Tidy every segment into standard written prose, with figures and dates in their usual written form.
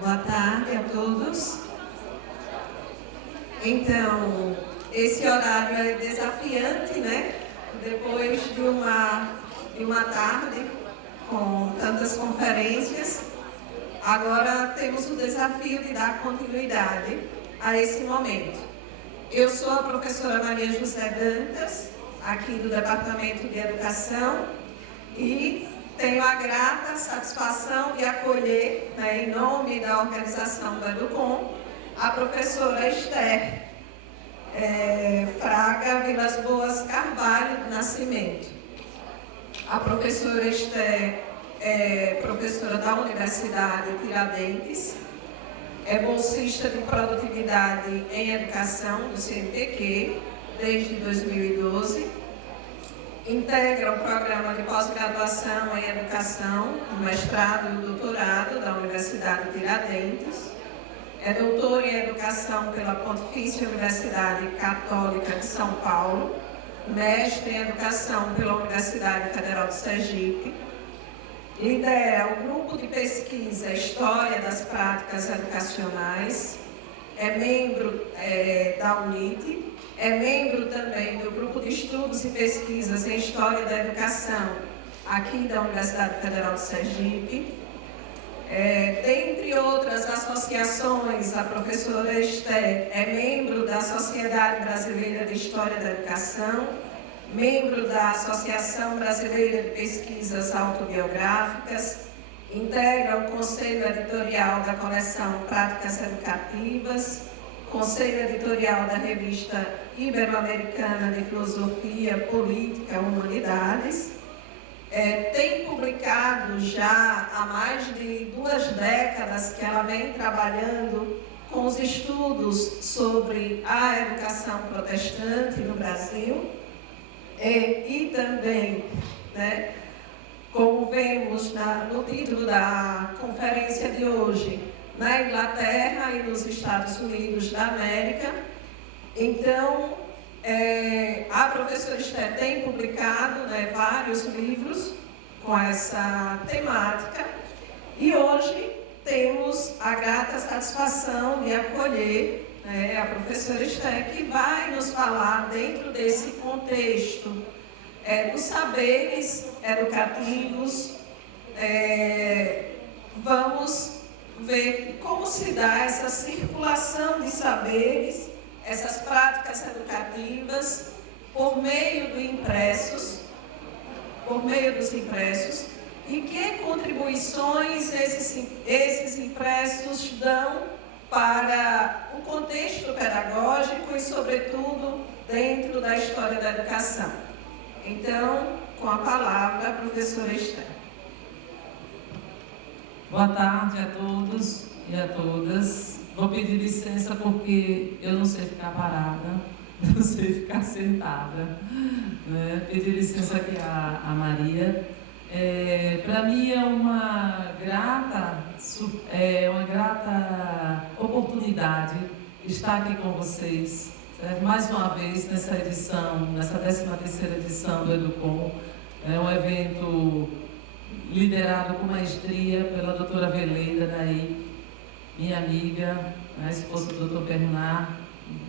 Boa tarde a todos. Então, esse horário é desafiante, né? Depois de uma tarde com tantas conferências, agora temos o desafio de dar continuidade a esse momento. Eu sou a professora Maria José Dantas, aqui do Departamento de Educação, e tenho a grata satisfação de acolher, em nome da organização do Educom, a professora Esther Fraga Vilas Boas Carvalho do Nascimento. A professora Esther é professora da Universidade Tiradentes, é bolsista de produtividade em educação do CNPq desde 2012, integra o programa de pós-graduação em educação, o mestrado e o doutorado da Universidade Tiradentes, é doutora em educação pela Pontifícia Universidade Católica de São Paulo, mestre em educação pela Universidade Federal de Sergipe, lidera o grupo de pesquisa História das Práticas Educacionais, é membro da UNIT, é membro também do grupo de estudos e pesquisas em História da Educação aqui da Universidade Federal de Sergipe. Dentre outras associações, a professora Esther é membro da Sociedade Brasileira de História da Educação, membro da Associação Brasileira de Pesquisas Autobiográficas, integra o Conselho Editorial da coleção Práticas Educativas, Conselho Editorial da Revista Ibero-Americana de Filosofia, Política e Humanidades. Tem publicado já há mais de 2 décadas que ela vem trabalhando com os estudos sobre a educação protestante no Brasil e também, como vemos no título da conferência de hoje, na Inglaterra e nos Estados Unidos da América. Então, a professora Esther tem publicado vários livros com essa temática e hoje temos a grata satisfação de acolher a professora Esther, que vai nos falar dentro desse contexto dos saberes educativos. Vamos ver como se dá essa circulação de saberes, essas práticas educativas, por meio dos impressos, e que contribuições esses impressos dão para o contexto pedagógico e, sobretudo, dentro da história da educação. Então, com a palavra, a professora Esther. Boa tarde a todos e a todas. Vou pedir licença porque eu não sei ficar parada, não sei ficar sentada. Pedir licença aqui a Maria. Para mim é uma grata oportunidade estar aqui com vocês, certo? Mais uma vez nessa edição, nessa 13ª edição do Educom. É um evento liderado com maestria pela doutora Veleida daí, minha amiga, a esposa do doutor Bernard,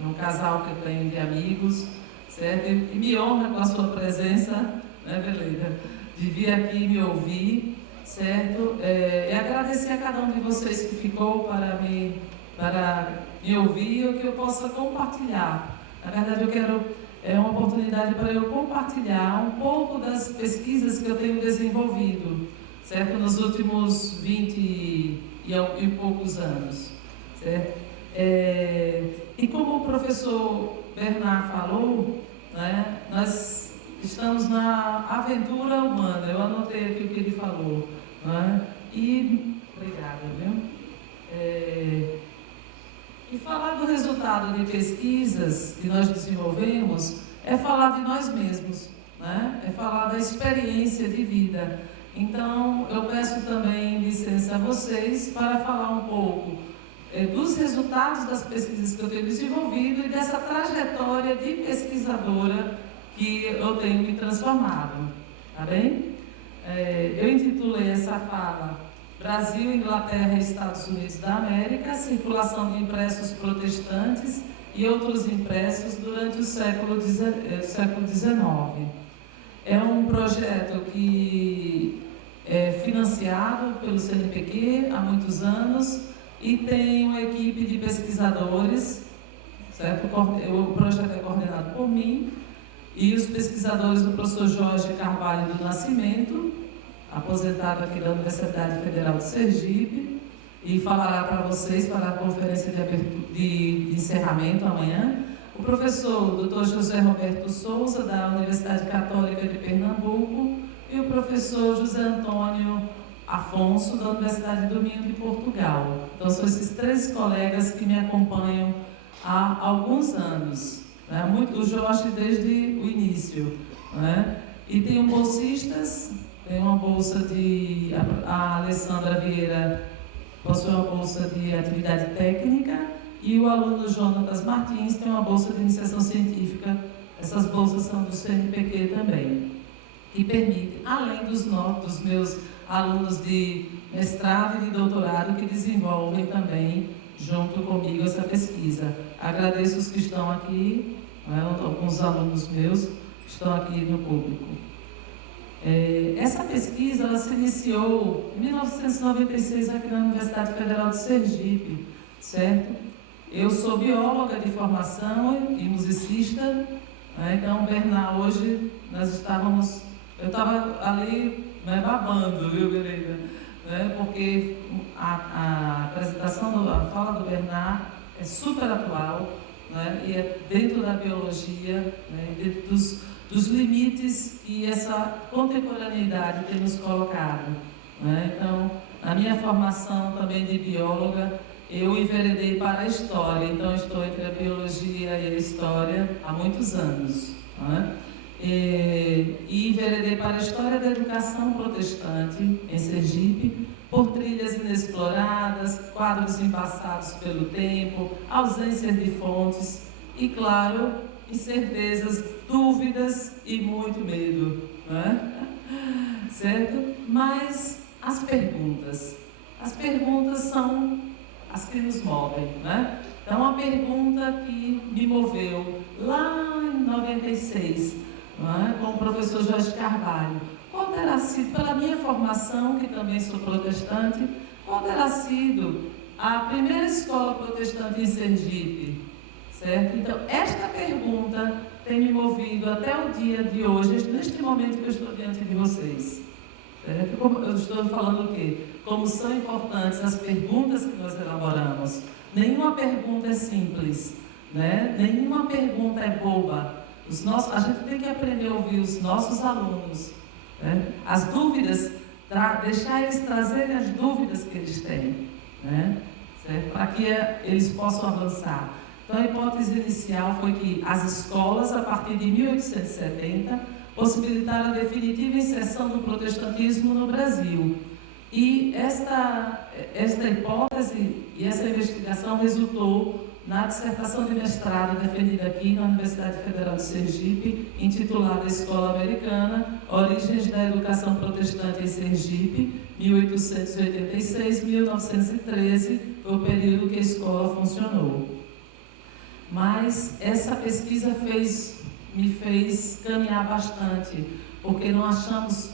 um casal que eu tenho de amigos, certo? E me honra com a sua presença, Veleida, de vir aqui me ouvir, certo? E agradecer a cada um de vocês que ficou para me ouvir e que eu possa compartilhar. Na verdade, é uma oportunidade para eu compartilhar um pouco das pesquisas que eu tenho desenvolvido, certo? Nos últimos 20 e poucos anos, certo? E como o professor Bernard falou, nós estamos na aventura humana. Eu anotei aqui o que ele falou, e obrigada, viu? E falar do resultado de pesquisas que nós desenvolvemos é falar de nós mesmos, é falar da experiência de vida. Então, eu peço também licença a vocês para falar um pouco dos resultados das pesquisas que eu tenho desenvolvido e dessa trajetória de pesquisadora que eu tenho me transformado, tá bem? Eu intitulei essa fala Brasil, Inglaterra e Estados Unidos da América, circulação de impressos protestantes e outros impressos durante o século XIX. É um projeto que é financiado pelo CNPq há muitos anos e tem uma equipe de pesquisadores, certo? O projeto é coordenado por mim e os pesquisadores do professor Jorge Carvalho do Nascimento, aposentado aqui da Universidade Federal de Sergipe, e falará para vocês, para a conferência de encerramento amanhã, o professor Dr. José Roberto Souza, da Universidade Católica de Pernambuco, e o professor José Antônio Afonso, da Universidade do Minho de Portugal. Então, são esses 3 colegas que me acompanham há alguns anos, né? O Jorge desde o início, né? E tem bolsistas, tem uma bolsa de... A Alessandra Vieira possui uma bolsa de atividade técnica e o aluno Jonatas Martins tem uma bolsa de iniciação científica. Essas bolsas são do CNPq também, que permite, além dos meus alunos de mestrado e de doutorado, que desenvolvem também junto comigo essa pesquisa. Agradeço os que estão aqui, né, alguns alunos meus que estão aqui no público. Essa pesquisa ela se iniciou em 1996 aqui na Universidade Federal de Sergipe, certo? Eu sou bióloga de formação e musicista, né? Então, Bernard, hoje eu estava ali, né, babando, viu, Bereida? Né? Porque a apresentação, a fala do Bernard é super atual, né? E é dentro da biologia, né? Dentro dos limites que essa contemporaneidade tem nos colocado, né? Então, a minha formação também de bióloga, eu enveredei para a história, então estou entre a biologia e a história há muitos anos, né? E enveredei para a história da educação protestante em Sergipe, por trilhas inexploradas, quadros embaçados pelo tempo, ausências de fontes e, claro, incertezas, dúvidas e muito medo, né? Certo? Mas as perguntas são as que nos movem, né? Então, a pergunta que me moveu lá em 96, né, com o professor Jorge Carvalho, qual terá sido, pela minha formação, que também sou protestante, qual terá sido a primeira escola protestante em Sergipe? Certo? Então, esta pergunta tem me movido até o dia de hoje, neste momento que eu estou diante de vocês. Certo? Como eu estou falando o quê? Como são importantes as perguntas que nós elaboramos. Nenhuma pergunta é simples, né? Nenhuma pergunta é boba. A gente tem que aprender a ouvir os nossos alunos, né? As dúvidas, deixar eles trazerem as dúvidas que eles têm, né? Certo? Para que eles possam avançar. Então, a hipótese inicial foi que as escolas, a partir de 1870, possibilitaram a definitiva inserção do protestantismo no Brasil. E esta hipótese e essa investigação resultou na dissertação de mestrado defendida aqui na Universidade Federal de Sergipe, intitulada Escola Americana, Origens da Educação Protestante em Sergipe, 1886-1913, foi o período que a escola funcionou. Mas essa pesquisa me fez caminhar bastante, porque não achamos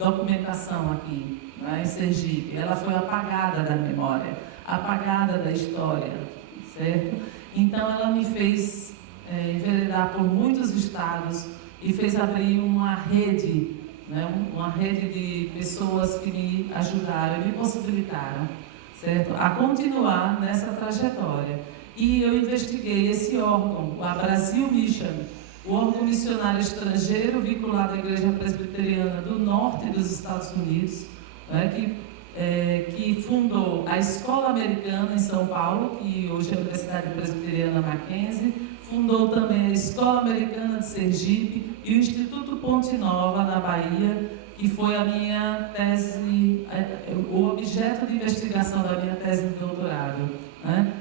documentação aqui, né, em Sergipe. Ela foi apagada da memória, apagada da história, certo? Então, ela me fez enveredar por muitos estados e fez abrir uma rede, né, uma rede de pessoas que me ajudaram, me possibilitaram, certo, a continuar nessa trajetória. E eu investiguei esse órgão, a Brasil Mission, o órgão missionário estrangeiro vinculado à Igreja Presbiteriana do Norte dos Estados Unidos, né, que fundou a Escola Americana em São Paulo, que hoje é a Universidade Presbiteriana Mackenzie, fundou também a Escola Americana de Sergipe e o Instituto Ponte Nova, na Bahia, que foi a minha tese, o objeto de investigação da minha tese de doutorado, né?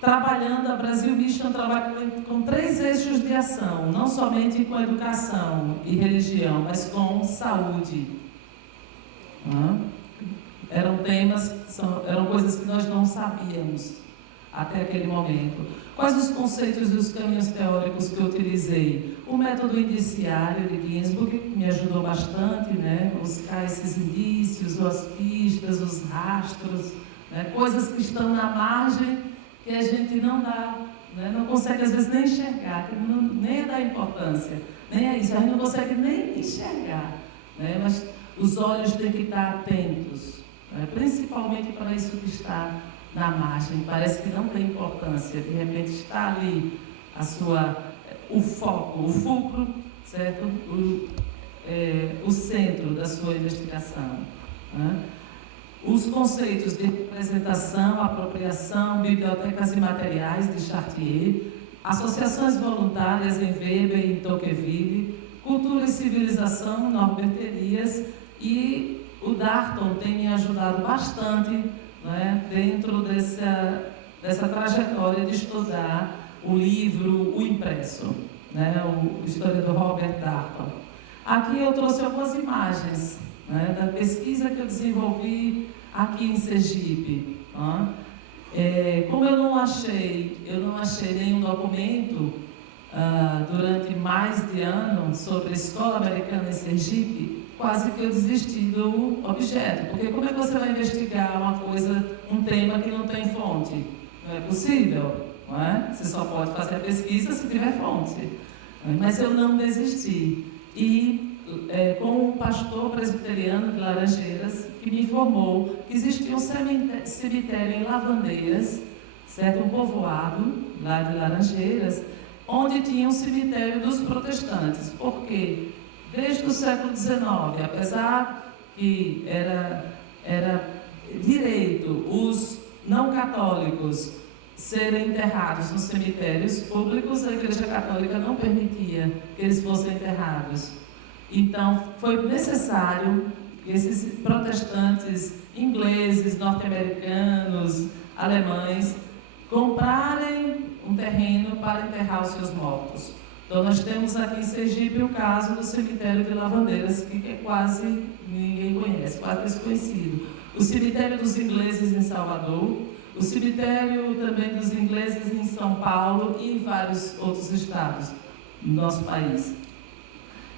Trabalhando, a Brasil Mission trabalha com 3 eixos de ação, não somente com educação e religião, mas com saúde. temas, eram coisas que nós não sabíamos até aquele momento. Quais os conceitos e os caminhos teóricos que eu utilizei? O método indiciário de Ginsburg me ajudou bastante, né? Buscar esses indícios, as pistas, os rastros, né? Coisas que estão na margem que a gente não dá, né? Não consegue às vezes nem enxergar, que nem dá importância, nem é isso, a gente não consegue nem enxergar, né? Mas os olhos têm que estar atentos, né? Principalmente para isso que está na margem, parece que não tem importância, de repente está ali o foco, o fulcro, certo? O centro da sua investigação, né? Os conceitos de representação, apropriação, bibliotecas imateriais de Chartier, associações voluntárias em Weber e em Tocqueville, cultura e civilização, Norbert Elias, e o Darton tem me ajudado bastante, né, dentro dessa trajetória de estudar o livro, o impresso, né, o historiador Robert Darton. Aqui eu trouxe algumas imagens, né, da pesquisa que eu desenvolvi aqui em Sergipe. Como eu não achei nenhum documento durante mais de ano sobre a escola americana em Sergipe, quase que eu desisti do objeto, porque como é que você vai investigar uma coisa, um tema que não tem fonte? Não é possível, não é? Você só pode fazer a pesquisa se tiver fonte. Mas eu não desisti. E com um pastor presbiteriano de Laranjeiras, que me informou que existia um cemitério em Lavandeiras, certo? Um povoado lá de Laranjeiras, onde tinha um cemitério dos protestantes. Por quê? Desde o século XIX, apesar que era direito os não católicos serem enterrados nos cemitérios públicos, a Igreja Católica não permitia que eles fossem enterrados. Então, foi necessário que esses protestantes ingleses, norte-americanos, alemães, comprarem um terreno para enterrar os seus mortos. Então, nós temos aqui em Sergipe o caso do cemitério de Lavandeiras, que quase ninguém conhece, quase desconhecido. O cemitério dos ingleses em Salvador, o cemitério também dos ingleses em São Paulo e em vários outros estados do nosso país.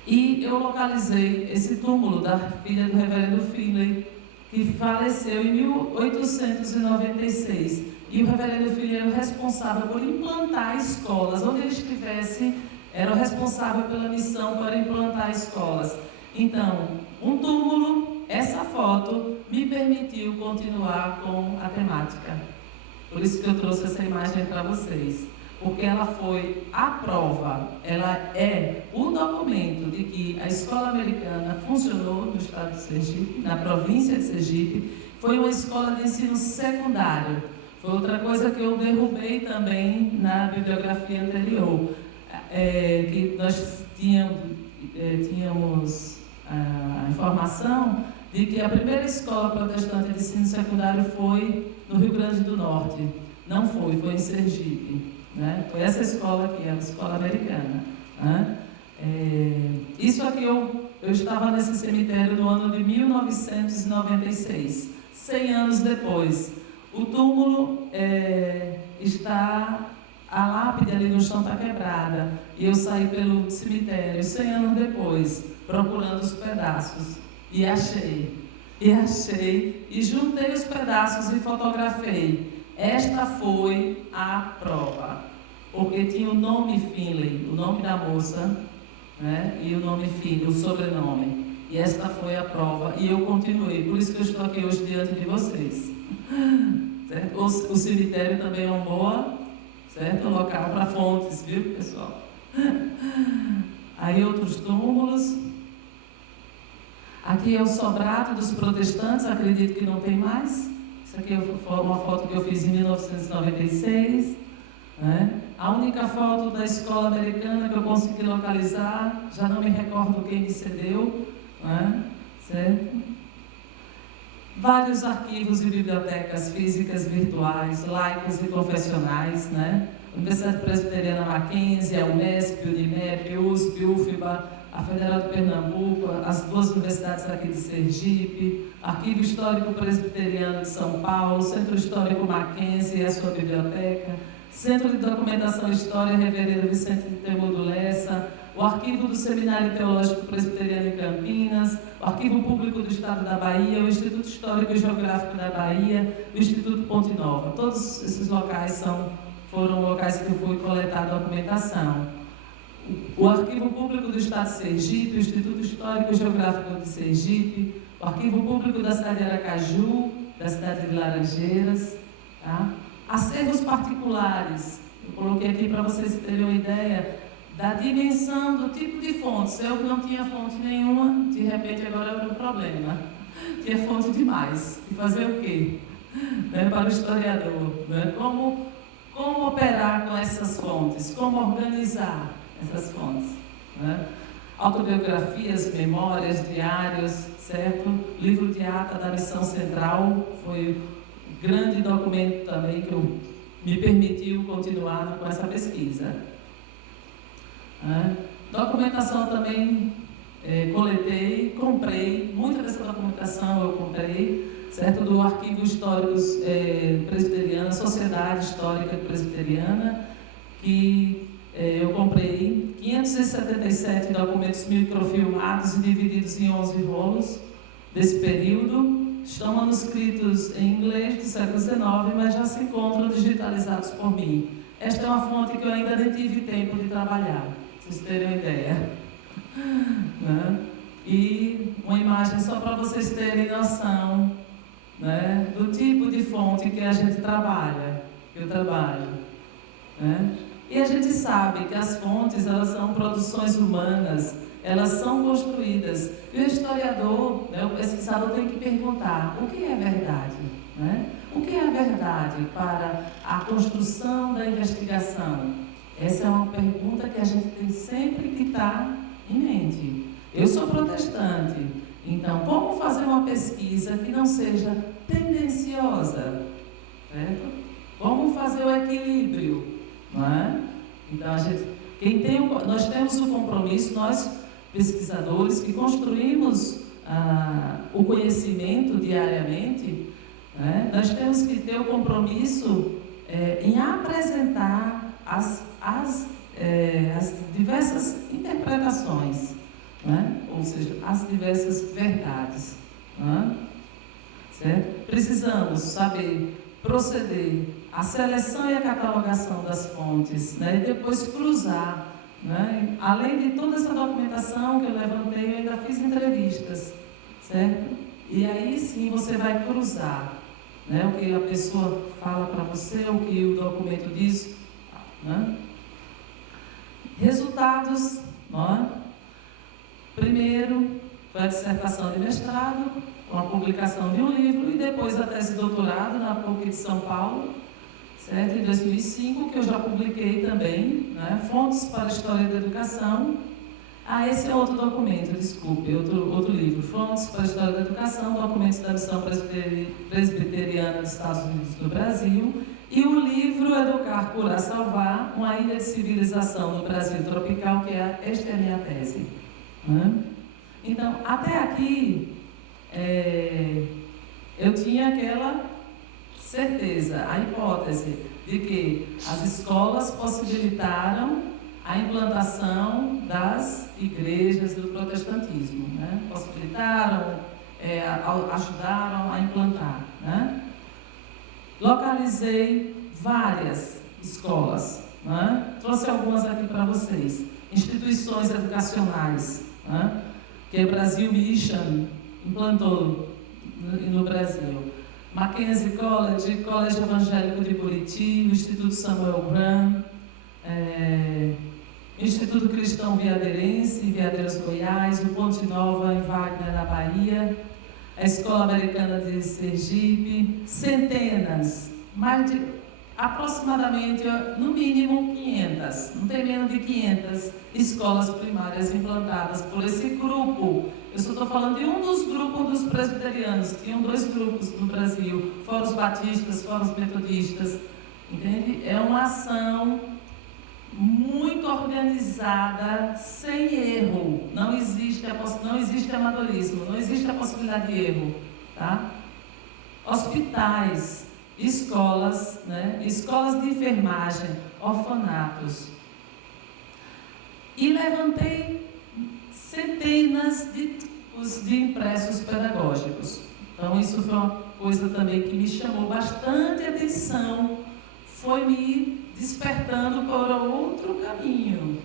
E eu localizei esse túmulo da filha do reverendo Finley, que faleceu em 1896. E o reverendo Finley era o responsável por implantar escolas. Onde ele estivesse, era o responsável pela missão para implantar escolas. Então, um túmulo, essa foto, me permitiu continuar com a temática. Por isso que eu trouxe essa imagem para vocês. Porque ela foi a prova, ela é o documento de que a escola americana funcionou no estado de Sergipe, na província de Sergipe. Foi uma escola de ensino secundário. Foi outra coisa que eu derrubei também na bibliografia anterior. Que nós tínhamos a informação de que a primeira escola protestante de ensino secundário foi no Rio Grande do Norte. Não foi em Sergipe. Né? Foi essa escola aqui, a escola americana. Né? Isso aqui eu estava nesse cemitério no ano de 1996, 100 anos depois. O túmulo está, a lápide ali no chão está quebrada, e eu saí pelo cemitério 100 anos depois, procurando os pedaços, e achei, e juntei os pedaços e fotografei. Esta foi a prova, porque tinha o nome Finley, o nome da moça, né? E o nome Finley, o sobrenome. E esta foi a prova, e eu continuei. Por isso que eu estou aqui hoje diante de vocês. Certo? O cemitério também é um bom, certo? Local para fontes, viu, pessoal? Aí outros túmulos. Aqui é o sobrado dos protestantes, acredito que não tem mais. Isso aqui foi uma foto que eu fiz em 1996. Né? A única foto da escola americana que eu consegui localizar, já não me recordo quem me cedeu. Né? Certo? Vários arquivos e bibliotecas físicas, virtuais, laicos e confessionais. Né? Universidade Presbiteriana Mackenzie, a Unesp, Unimep, USP, UFBA, a Federal de Pernambuco, as duas universidades aqui de Sergipe, Arquivo Histórico Presbiteriano de São Paulo, Centro Histórico Mackenzie e a sua biblioteca, Centro de Documentação e História Reverendo Vicente de Temudo Lessa, o Arquivo do Seminário Teológico Presbiteriano em Campinas, o Arquivo Público do Estado da Bahia, o Instituto Histórico e Geográfico da Bahia, o Instituto Ponte Nova. Todos esses locais foram locais que eu fui coletar documentação. O Arquivo Público do Estado de Sergipe, o Instituto Histórico e Geográfico de Sergipe, o Arquivo Público da cidade de Aracaju, da cidade de Laranjeiras, tá? Acervos particulares, eu coloquei aqui para vocês terem uma ideia da dimensão do tipo de fontes. Eu que não tinha fonte nenhuma, de repente agora era um problema. Tinha fonte demais. E fazer o quê? Né, para o historiador. Né? Como operar com essas fontes? Como organizar essas fontes? Né? Autobiografias, memórias, diários, certo? Livro de ata da Missão Central foi um grande documento também que me permitiu continuar com essa pesquisa. Documentação também coletei, comprei, muita dessa documentação eu comprei, certo? Do Arquivo Histórico Presbiteriano, Sociedade Histórica Presbiteriana, que eu comprei 577 documentos microfilmados e divididos em 11 rolos desse período. Estão manuscritos em inglês do século XIX, mas já se encontram digitalizados por mim. Esta é uma fonte que eu ainda não tive tempo de trabalhar, para vocês terem uma ideia. Né? E uma imagem só para vocês terem noção, né, do tipo de fonte que a gente trabalha, que eu trabalho. Né? E a gente sabe que as fontes, elas são produções humanas, elas são construídas. E o historiador, né, o pesquisador tem que perguntar, o que é verdade? Né? O que é a verdade para a construção da investigação? Essa é uma pergunta que a gente tem sempre que estar em mente. Eu sou protestante, então como fazer uma pesquisa que não seja tendenciosa? Certo? Como fazer o equilíbrio? Não é? Então, nós temos o compromisso, nós pesquisadores que construímos o conhecimento diariamente, né? Nós temos que ter o compromisso em apresentar as diversas interpretações, né? Ou seja, as diversas verdades. Né? Certo? Precisamos saber proceder à seleção e à catalogação das fontes, né? E depois cruzar. Né? Além de toda essa documentação que eu levantei, eu ainda fiz entrevistas, certo? E aí sim você vai cruzar, né? O que a pessoa fala para você, o que o documento diz. Né? Resultados, né? Primeiro foi a dissertação de mestrado, com a publicação de um livro, e depois a tese de doutorado na PUC de São Paulo, certo? Em 2005, que eu já publiquei também, né? Fontes para a História da Educação. Esse é outro documento, desculpe, outro livro. Fontes para a História da Educação, documentos da Missão Presbiteriana dos Estados Unidos no Brasil. E o livro Educar, Curar, Salvar, uma ilha de civilização no Brasil tropical, que esta é a minha tese. Né? Então, até aqui, eu tinha aquela certeza, a hipótese de que as escolas possibilitaram a implantação das igrejas do protestantismo, né? Possibilitaram, ajudaram a implantar, né? Localizei várias escolas, né? Trouxe algumas aqui para vocês. Instituições educacionais, né? Que a Brasil Mission implantou no Brasil. Mackenzie College, Colégio Evangélico de Buriti, o Instituto Samuel Graham, Instituto Cristão Veadeirense, em Veadeiros, Goiás, o Ponte Nova, em Wagner, na Bahia, a Escola Americana de Sergipe, centenas, aproximadamente, no mínimo 500, não tem menos de 500 escolas primárias implantadas por esse grupo. Eu só estou falando de um dos grupos dos presbiterianos, tinham 2 grupos no Brasil, fora os batistas, fora os metodistas, entende? É uma ação muito organizada, sem erro. Não existe amadorismo, não existe a possibilidade de erro. tá? Hospitais, escolas, né? Escolas de enfermagem, orfanatos. E levantei centenas de tipos de impressos pedagógicos. Então, isso foi uma coisa também que me chamou bastante atenção, foi me despertando para outro caminho.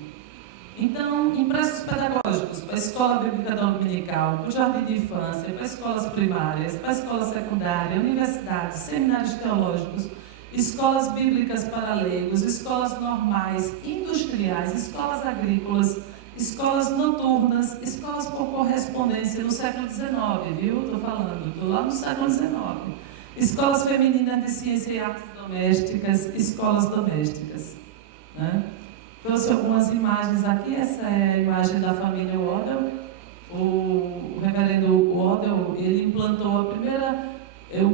Então, impressos pedagógicos para a escola bíblica dominical, para o jardim de infância, para escolas primárias, para a escola secundária, universidades, seminários teológicos, escolas bíblicas para leigos, escolas normais, industriais, escolas agrícolas, escolas noturnas, escolas por correspondência no século XIX, viu? Estou lá no século XIX. Escolas femininas de ciência e artes domésticas, escolas domésticas, né? Trouxe algumas imagens aqui. Essa é a imagem da família Waddell. O reverendo Waddell, ele implantou o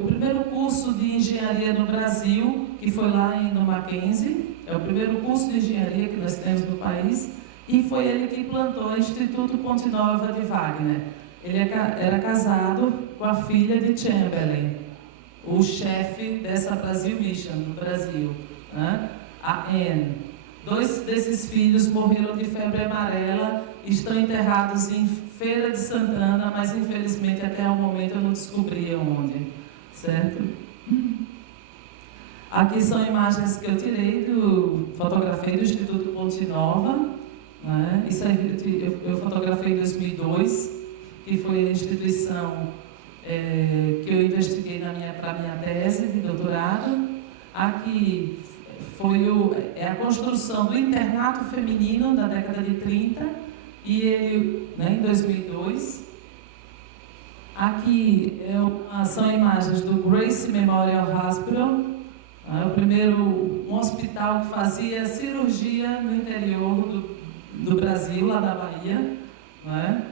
primeiro curso de engenharia no Brasil, que foi lá no Mackenzie. É o primeiro curso de engenharia que nós temos no país. E foi ele que implantou o Instituto Ponte Nova de Wagner. Ele era casado com a filha de Chamberlain, o chefe dessa Brasil Mission no Brasil, né? A Anne. 2 desses filhos morreram de febre amarela, estão enterrados em Feira de Santana, mas infelizmente até o momento eu não descobri onde, certo? Aqui são imagens que eu tirei fotografei do Instituto Ponte Nova, né? Isso aí eu fotografei em 2002, que foi a instituição que eu investiguei para a minha tese de doutorado. Aqui foi a construção do internato feminino da década de 30, e ele, né, em 2002. Aqui são imagens do Grace Memorial Hospital, um hospital que fazia cirurgia no interior do Brasil, lá da Bahia, né?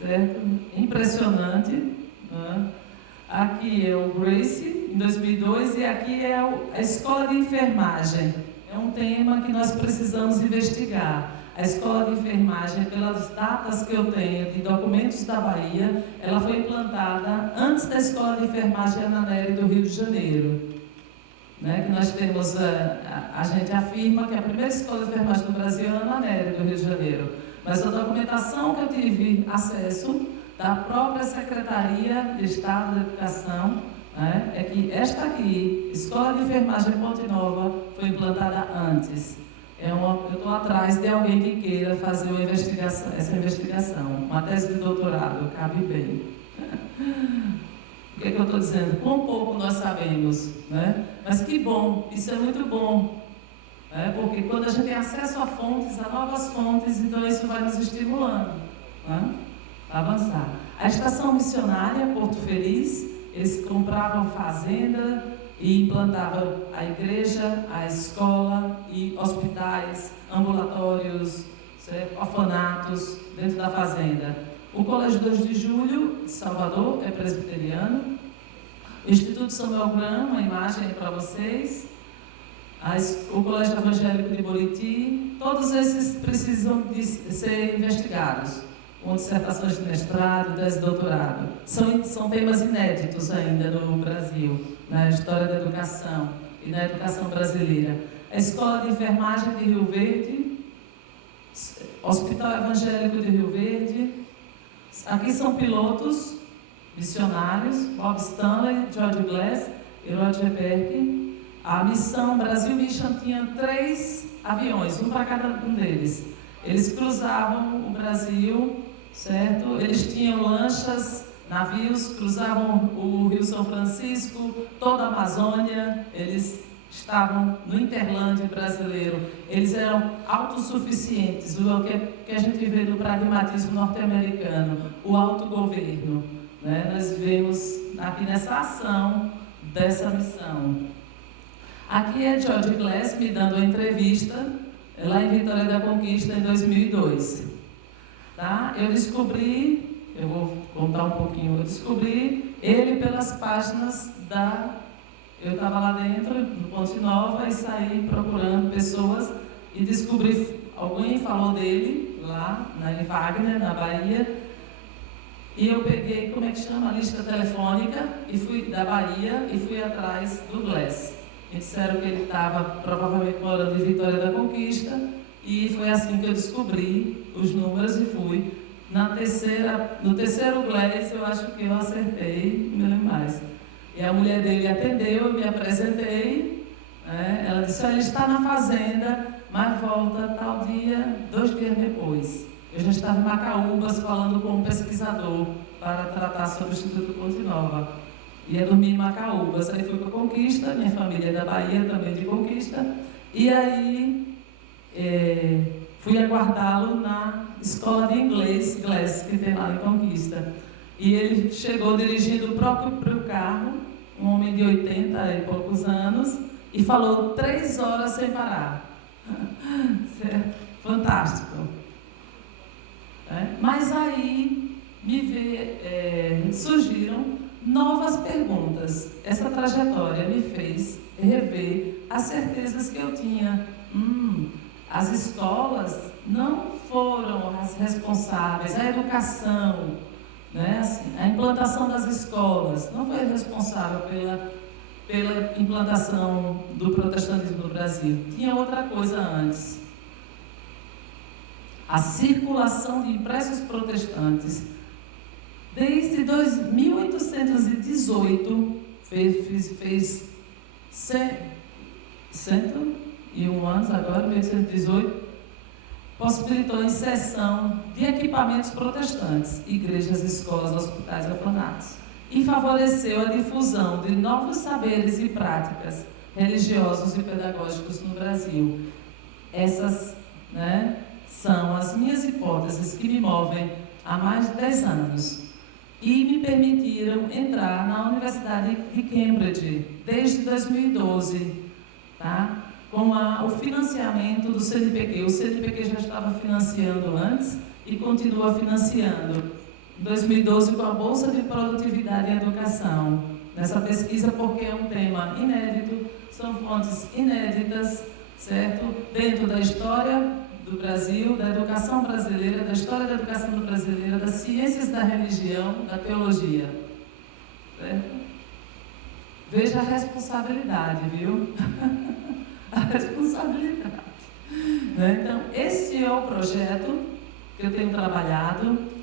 Certo? Impressionante, né? Aqui é o Grace, em 2002, e aqui é a escola de enfermagem. É um tema que nós precisamos investigar. A escola de enfermagem, pelas datas que eu tenho de documentos da Bahia, ela foi implantada antes da escola de enfermagem Ana Nery do Rio de Janeiro. Né? Que nós temos, a gente afirma que a primeira escola de enfermagem do Brasil é a Ana Nery do Rio de Janeiro. Mas a documentação que eu tive acesso da própria Secretaria de Estado da Educação, né, é que esta aqui, Escola de Enfermagem Ponte Nova, foi implantada antes. Eu estou atrás de alguém que queira fazer essa investigação. Uma tese de doutorado, cabe bem. O que é que eu estou dizendo? Quão pouco nós sabemos, né? Mas que bom, isso é muito bom. Porque quando a gente tem acesso a fontes, a novas fontes, então isso vai nos estimulando, né, a avançar. A estação missionária Porto Feliz, eles compravam fazenda e implantavam a igreja, a escola e hospitais, ambulatórios, orfanatos dentro da fazenda. O Colégio 2 de Julho de Salvador é presbiteriano. O Instituto Samuel Graham, uma imagem para vocês. O Colégio Evangélico de Buriti, todos esses precisam de ser investigados, com dissertações de mestrado, tese de doutorado. São temas inéditos ainda no Brasil, na história da educação e na educação brasileira. A Escola de Enfermagem de Rio Verde, Hospital Evangélico de Rio Verde. Aqui são pilotos, missionários, Bob Stanley, George Glass e Roger Berg. A missão Brasil Mission tinha 3 aviões, um para cada um deles. Eles cruzavam o Brasil, certo? Eles tinham lanchas, navios, cruzavam o Rio São Francisco, toda a Amazônia. Eles estavam no hinterlândia brasileiro. Eles eram autossuficientes, o que a gente vê no pragmatismo norte-americano, o autogoverno, né? Nós vemos aqui nessa ação dessa missão. Aqui é George Glass me dando uma entrevista lá em Vitória da Conquista em 2002. Tá? Eu vou contar um pouquinho, eu descobri ele pelas páginas eu estava lá dentro, no Ponte Nova, e saí procurando pessoas e descobri, alguém falou dele lá em Wagner, na Bahia. E eu peguei, como é que chama, a lista telefônica, e fui da Bahia e fui atrás do Glass. Me disseram que ele estava provavelmente morando em Vitória da Conquista, e foi assim que eu descobri os números e fui. No terceiro Glass, eu acho que eu acertei, não me lembro mais. E a mulher dele atendeu, eu me apresentei, né? Ela disse, ele está na fazenda, mas volta tal dia, 2 dias depois. Eu já estava em Macaúbas falando com um pesquisador para tratar sobre o Instituto Fonte Nova. Ia dormir em Macaúbas, aí fui para Conquista, minha família é da Bahia, também de Conquista, e aí fui aguardá-lo na escola de inglês, Glass, que tem lá em Conquista. E ele chegou dirigindo o próprio carro, um homem de 80 e poucos anos, e falou 3 horas sem parar. Certo? Fantástico. Mas aí surgiram novas perguntas. Essa trajetória me fez rever as certezas que eu tinha. As escolas não foram as responsáveis, a educação, né? Assim, a implantação das escolas não foi responsável pela implantação do protestantismo no Brasil. Tinha outra coisa antes. A circulação de impressos protestantes, desde 1818, fez 101 anos agora, 1818, possibilitou a inserção de equipamentos protestantes, igrejas, escolas, hospitais e orfanatos, e favoreceu a difusão de novos saberes e práticas religiosos e pedagógicos no Brasil. Essas, são as minhas hipóteses que me movem há mais de 10 anos e me permitiram entrar na Universidade de Cambridge desde 2012, tá? Com o financiamento do CNPq. O CNPq já estava financiando antes e continua financiando. Em 2012, com a Bolsa de Produtividade em Educação. Nessa pesquisa, porque é um tema inédito, são fontes inéditas, certo? Dentro da história do Brasil, da educação brasileira, da história da educação brasileira, das ciências da religião, da teologia. Certo? Veja a responsabilidade, viu? A responsabilidade. Então, esse é o projeto que eu tenho trabalhado.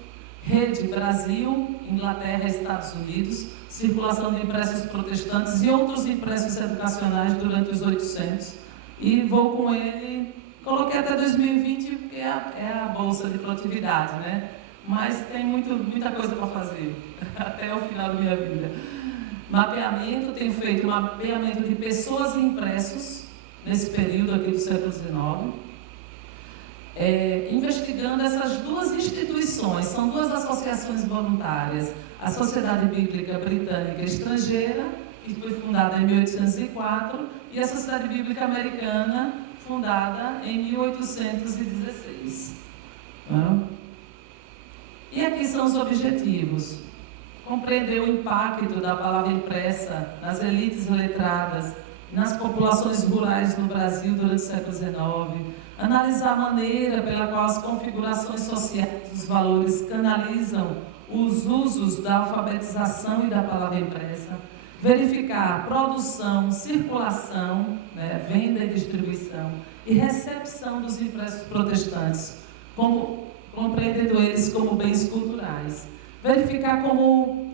Rede Brasil, Inglaterra, Estados Unidos, circulação de impressos protestantes e outros impressos educacionais durante os 800. E vou com ele, coloquei até 2020, porque é a Bolsa de Produtividade, né? Mas tem muita coisa para fazer, até o final da minha vida. Mapeamento, tenho feito mapeamento de pessoas e impressos, nesse período aqui do século XIX, investigando essas duas instituições, são duas associações voluntárias, a Sociedade Bíblica Britânica Estrangeira, que foi fundada em 1804, e a Sociedade Bíblica Americana, fundada em 1816. E aqui são os objetivos. Compreender o impacto da palavra impressa nas elites letradas, nas populações rurais no Brasil durante o século XIX, analisar a maneira pela qual as configurações sociais dos valores canalizam os usos da alfabetização e da palavra impressa, verificar produção, circulação, venda e distribuição e recepção dos impressos protestantes, compreendendo eles como bens culturais, verificar como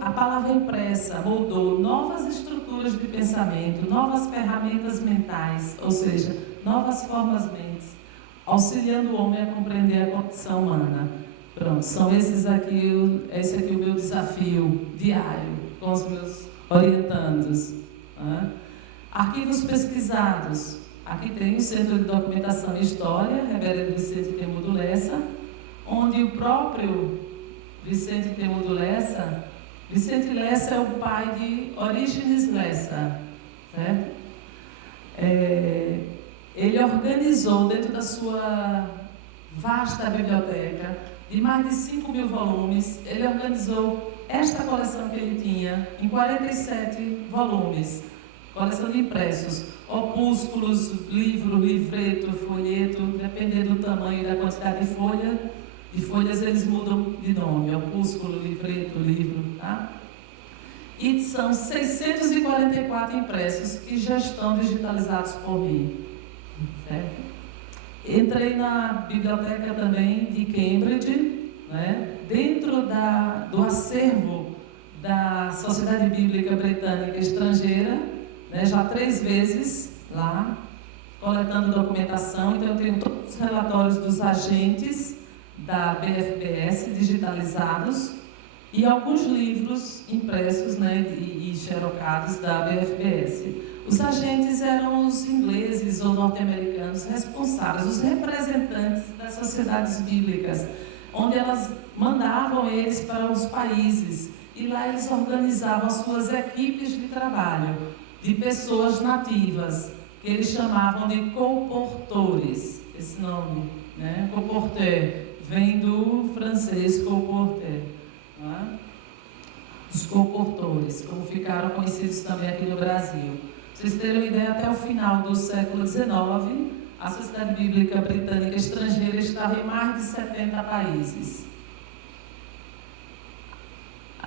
a palavra impressa moldou novas estruturas de pensamento, novas ferramentas mentais, ou seja, novas formas mentes, auxiliando o homem a compreender a condição humana. Pronto, são esse aqui o meu desafio diário com os meus orientandos. Arquivos pesquisados. Aqui tem o Centro de Documentação e História, Reverendo Vicente Temudo Lessa, onde o próprio Vicente Temudo Lessa, Vicente Lessa é o pai de Orígenes Lessa, certo? Ele organizou dentro da sua vasta biblioteca, de mais de 5.000 volumes, ele organizou esta coleção que ele tinha em 47 volumes, coleção de impressos, opúsculos, livro, livreto, folheto, dependendo do tamanho e da quantidade de folha, E folhas eles mudam de nome, opúsculo, livreto, livro, tá? E são 644 impressos que já estão digitalizados por mim, certo? Entrei na biblioteca também de Cambridge, né? Dentro do acervo da Sociedade Bíblica Britânica Estrangeira, né? Já 3 vezes lá, coletando documentação. Então eu tenho todos os relatórios dos agentes da BFBS digitalizados e alguns livros impressos, né, e xerocados da BFBS. Os agentes eram os ingleses ou norte-americanos responsáveis, os representantes das sociedades bíblicas, onde elas mandavam eles para os países e lá eles organizavam as suas equipes de trabalho de pessoas nativas, que eles chamavam de colporteurs. Esse nome, né? Colporteur vem do francês colporteur, né? Os colportores, como ficaram conhecidos também aqui no Brasil. Pra vocês terem uma ideia, até o final do século XIX, a Sociedade Bíblica Britânica Estrangeira estava em mais de 70 países.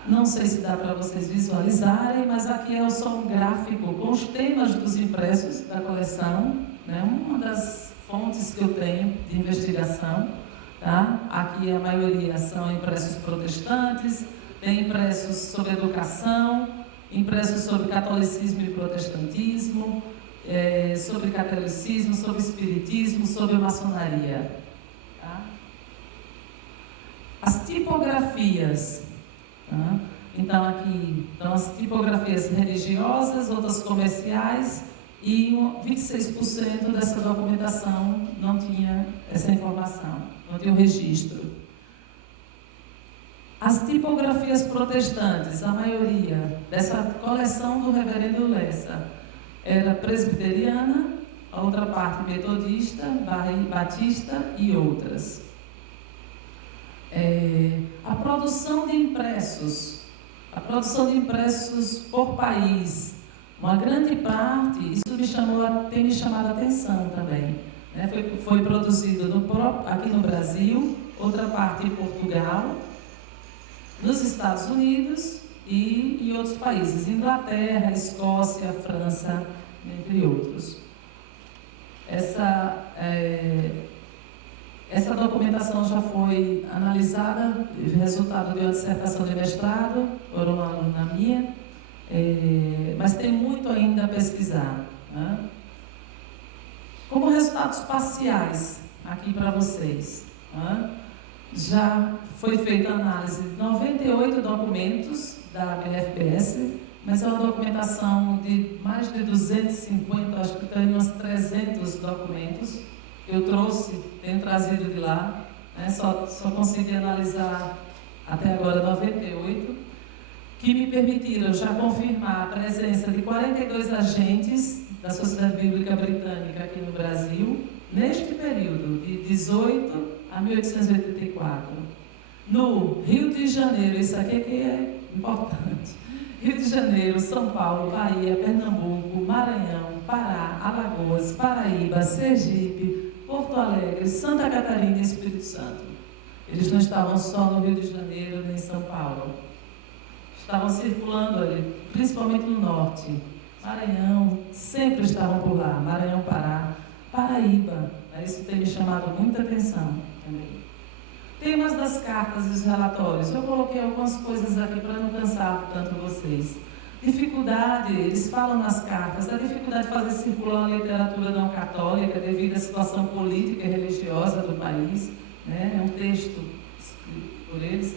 Não sei se dá para vocês visualizarem, mas aqui é só um gráfico com os temas dos impressos da coleção, né? Uma das fontes que eu tenho de investigação, tá? Aqui a maioria são impressos protestantes, tem impressos sobre educação, impressos sobre catolicismo e protestantismo, sobre catolicismo, sobre espiritismo, sobre maçonaria. Tá? As tipografias. Tá? Então aqui estão as tipografias religiosas, outras comerciais, e 26% dessa documentação não tinha essa informação, não tinha o registro. As tipografias protestantes, a maioria dessa coleção do reverendo Lessa era presbiteriana, a outra parte metodista, batista e outras. A produção de impressos por país, uma grande parte, isso tem me chamado a atenção também, né? Foi produzido aqui no Brasil, outra parte em Portugal, nos Estados Unidos e em outros países, Inglaterra, Escócia, França, entre outros. Essa documentação já foi analisada, resultado de uma dissertação de mestrado, por uma aluna minha, mas tem muito ainda a pesquisar, né? Como resultados parciais, aqui para vocês, né? Já foi feita a análise de 98 documentos da BFBS, mas é uma documentação de mais de 250, acho que tem uns 300 documentos. Eu tenho trazido de lá, né? Só consegui analisar até agora 98, que me permitiram já confirmar a presença de 42 agentes da Sociedade Bíblica Britânica aqui no Brasil, neste período, de 18 a 1884. No Rio de Janeiro, isso aqui que é importante, Rio de Janeiro, São Paulo, Bahia, Pernambuco, Maranhão, Pará, Alagoas, Paraíba, Sergipe, Porto Alegre, Santa Catarina e Espírito Santo. Eles não estavam só no Rio de Janeiro nem em São Paulo. Estavam circulando ali, principalmente no norte. Maranhão, sempre estavam por lá. Maranhão, Pará, Paraíba. Isso tem me chamado muita atenção também. Temas das cartas e os relatórios. Eu coloquei algumas coisas aqui para não cansar tanto vocês. Dificuldade, eles falam nas cartas, a dificuldade de fazer circular a literatura não católica devido à situação política e religiosa do país, né? É um texto escrito por eles.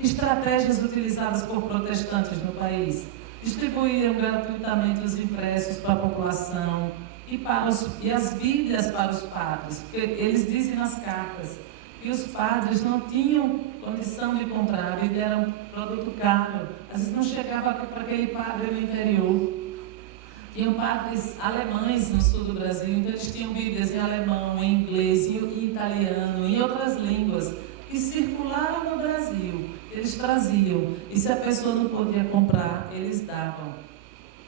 Estratégias utilizadas por protestantes no país. Distribuíram gratuitamente os impressos para a população e as Bíblias para os padres, porque eles dizem nas cartas que os padres não tinham condição de comprar, a Bíblia era um produto caro, às vezes não chegava para aquele padre no interior. Tinham padres alemães no sul do Brasil, então eles tinham Bíblias em alemão, em inglês, em italiano, em outras línguas, que circularam no Brasil. Eles traziam, e se a pessoa não podia comprar, eles davam,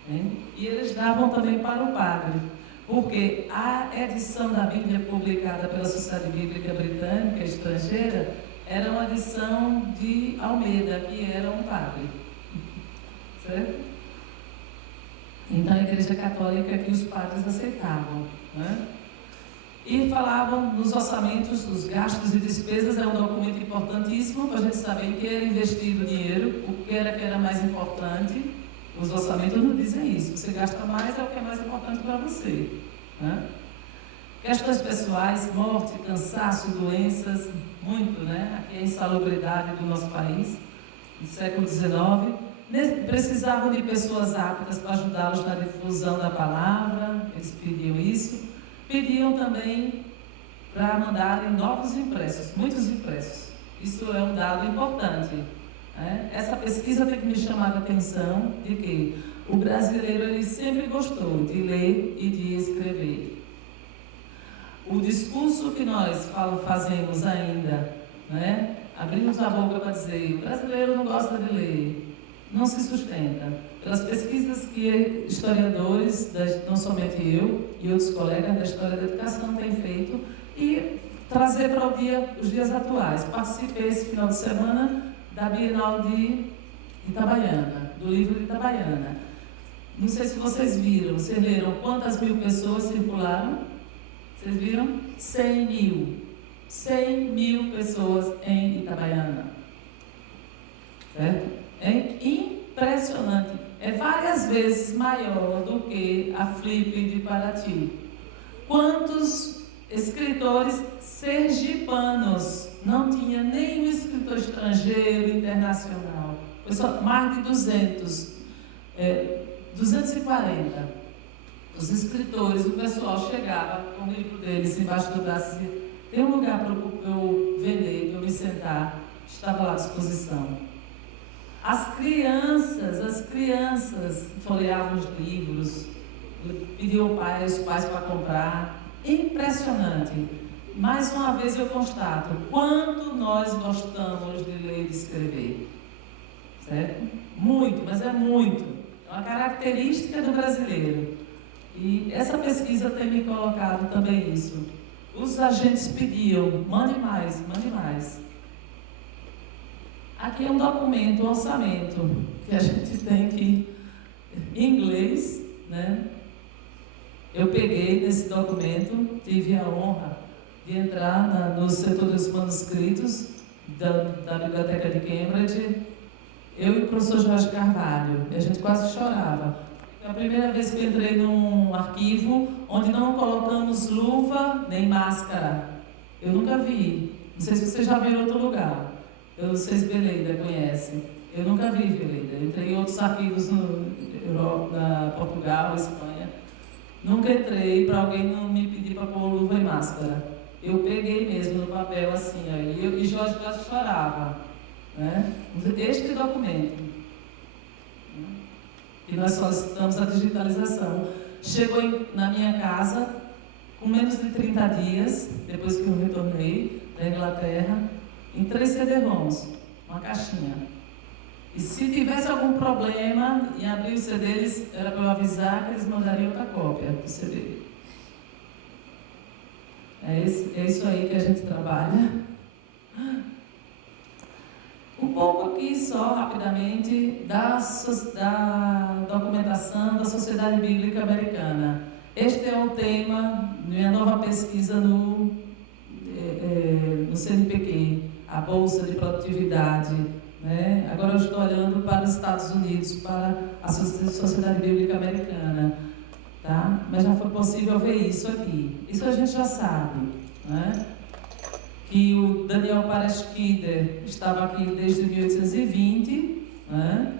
né? E eles davam também para o padre, porque a edição da Bíblia publicada pela Sociedade Bíblica Britânica Estrangeira era uma lição de Almeida, que era um padre. Certo? Então, a Igreja Católica que os padres aceitavam, né? E falavam nos orçamentos, os gastos e despesas, é um documento importantíssimo para a gente saber em que era investido o dinheiro, o que era mais importante. Os orçamentos não dizem isso. Você gasta mais, é o que é mais importante para você, né? Questões pessoais, morte, cansaço, doenças, muito, né? Aqui é a insalubridade do nosso país, no século XIX. Precisavam de pessoas aptas para ajudá-los na difusão da palavra, eles pediam isso. Pediam também para mandarem novos impressos, muitos impressos. Isso é um dado importante, né? Essa pesquisa tem que me chamar a atenção de que o brasileiro ele sempre gostou de ler e de escrever. O discurso que nós fazemos ainda, né? Abrimos a boca para dizer o brasileiro não gosta de ler, não se sustenta. Pelas pesquisas que historiadores, não somente eu e outros colegas da história da educação têm feito, e trazer para os dias atuais. Participei esse final de semana da Bienal de Itabaiana, do livro de Itabaiana. Não sei se vocês viram, vocês leram quantas mil pessoas circularam? Vocês viram? 100 mil. 100 mil pessoas em Itabaiana. Certo? É impressionante. É várias vezes maior do que a Flip de Paraty. Quantos escritores sergipanos? Não tinha nenhum escritor estrangeiro, internacional. Foi só mais de 240. Os escritores, o pessoal chegava com o livro deles embaixo do braço. Tem um lugar para eu vender, para eu me sentar. Estava lá à disposição. As crianças folheavam os livros, pediam os pais para comprar. Impressionante. Mais uma vez eu constato quanto nós gostamos de ler e de escrever. Certo? Muito, mas é muito. É uma característica do brasileiro. E essa pesquisa tem me colocado também isso. Os agentes pediam, mande mais, mande mais. Aqui é um documento, um orçamento, que a gente tem que, em inglês, né? Eu peguei nesse documento, tive a honra de entrar no setor dos manuscritos da Biblioteca de Cambridge, eu e o professor Jorge Carvalho, e a gente quase chorava. Foi a primeira vez que eu entrei num arquivo onde não colocamos luva nem máscara. Eu nunca vi, não sei se vocês já viram em outro lugar. Eu não sei se Beleida conhece. Eu nunca vi Beleida. Entrei em outros arquivos na Portugal, Espanha. Nunca entrei para alguém não me pedir para pôr luva e máscara. Eu peguei mesmo no papel assim, aí, e Jorge quase chorava, né? Este documento. E nós solicitamos a digitalização. Chegou na minha casa com menos de 30 dias, depois que eu retornei da Inglaterra, em 3 CD-ROMs, uma caixinha. E se tivesse algum problema em abrir o CD, era para eu avisar que eles mandariam outra cópia do CD. É isso aí que a gente trabalha. Um pouco aqui só, rapidamente, da documentação da Sociedade Bíblica Americana. Este é o tema da minha nova pesquisa no CNPq, a Bolsa de Produtividade. Né? Agora eu estou olhando para os Estados Unidos, para a Sociedade Bíblica Americana. Tá? Mas já foi possível ver isso aqui. Isso a gente já sabe. Né? Que o Daniel Paraschkider estava aqui desde 1820, né?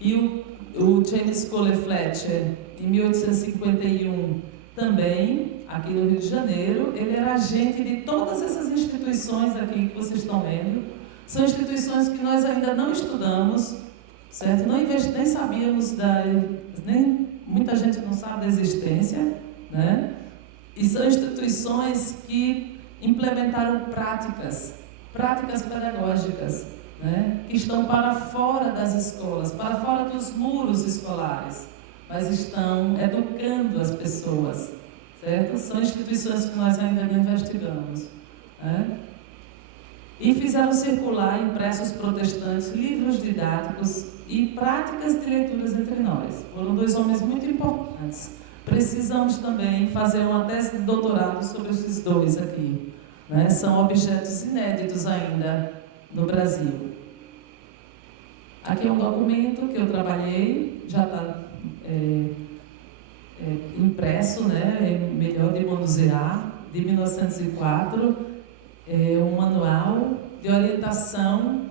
E o James Cole Fletcher, em 1851, também, aqui no Rio de Janeiro. Ele era agente de todas essas instituições aqui que vocês estão vendo. São instituições que nós ainda não estudamos, certo? Nem sabíamos muita gente não sabe da existência, né? E são instituições que implementaram práticas pedagógicas, né? Que estão para fora das escolas, para fora dos muros escolares, mas estão educando as pessoas, certo? São instituições que nós ainda não investigamos, né? e fizeram circular impressos protestantes, livros didáticos e práticas de leituras entre nós. Foram 2 homens muito importantes. Precisamos também fazer uma tese de doutorado sobre esses 2 aqui, né? São objetos inéditos ainda no Brasil. Aqui é um documento que eu trabalhei, já está impresso, né? É melhor de manusear, de 1904, um manual de orientação,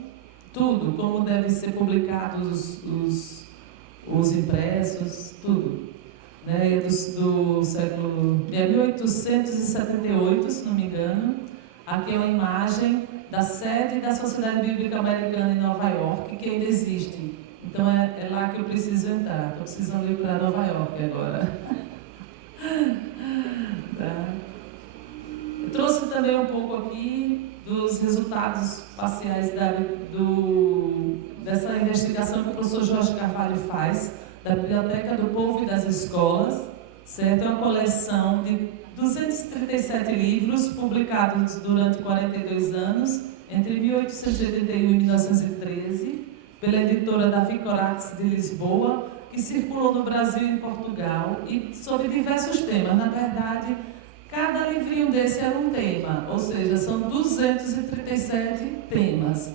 tudo, como devem ser publicados os impressos, tudo. Né? Do século 1878, se não me engano. Aqui é uma imagem da sede da Sociedade Bíblica Americana em Nova York, que ainda existe. Então é lá que eu preciso entrar. Estou precisando ir para Nova York agora. Tá? Eu trouxe também um pouco aqui dos resultados parciais dessa investigação que o professor Jorge Carvalho faz, da Biblioteca do Povo e das Escolas, certo? É uma coleção de 237 livros publicados durante 42 anos, entre 1881 e 1913, pela editora Davi Corax de Lisboa, que circulou no Brasil e em Portugal, e sobre diversos temas. Na verdade, cada livrinho desse era um tema, ou seja, são 237 temas.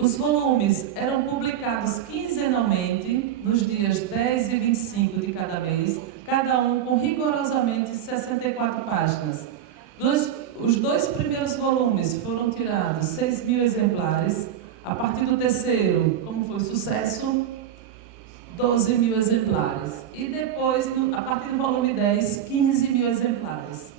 Os volumes eram publicados quinzenalmente, nos dias 10 e 25 de cada mês, cada um com rigorosamente 64 páginas. Os 2 primeiros volumes foram tirados 6.000 exemplares. A partir do terceiro, como foi o sucesso, 12.000 exemplares. E depois, a partir do volume 10, 15.000 exemplares.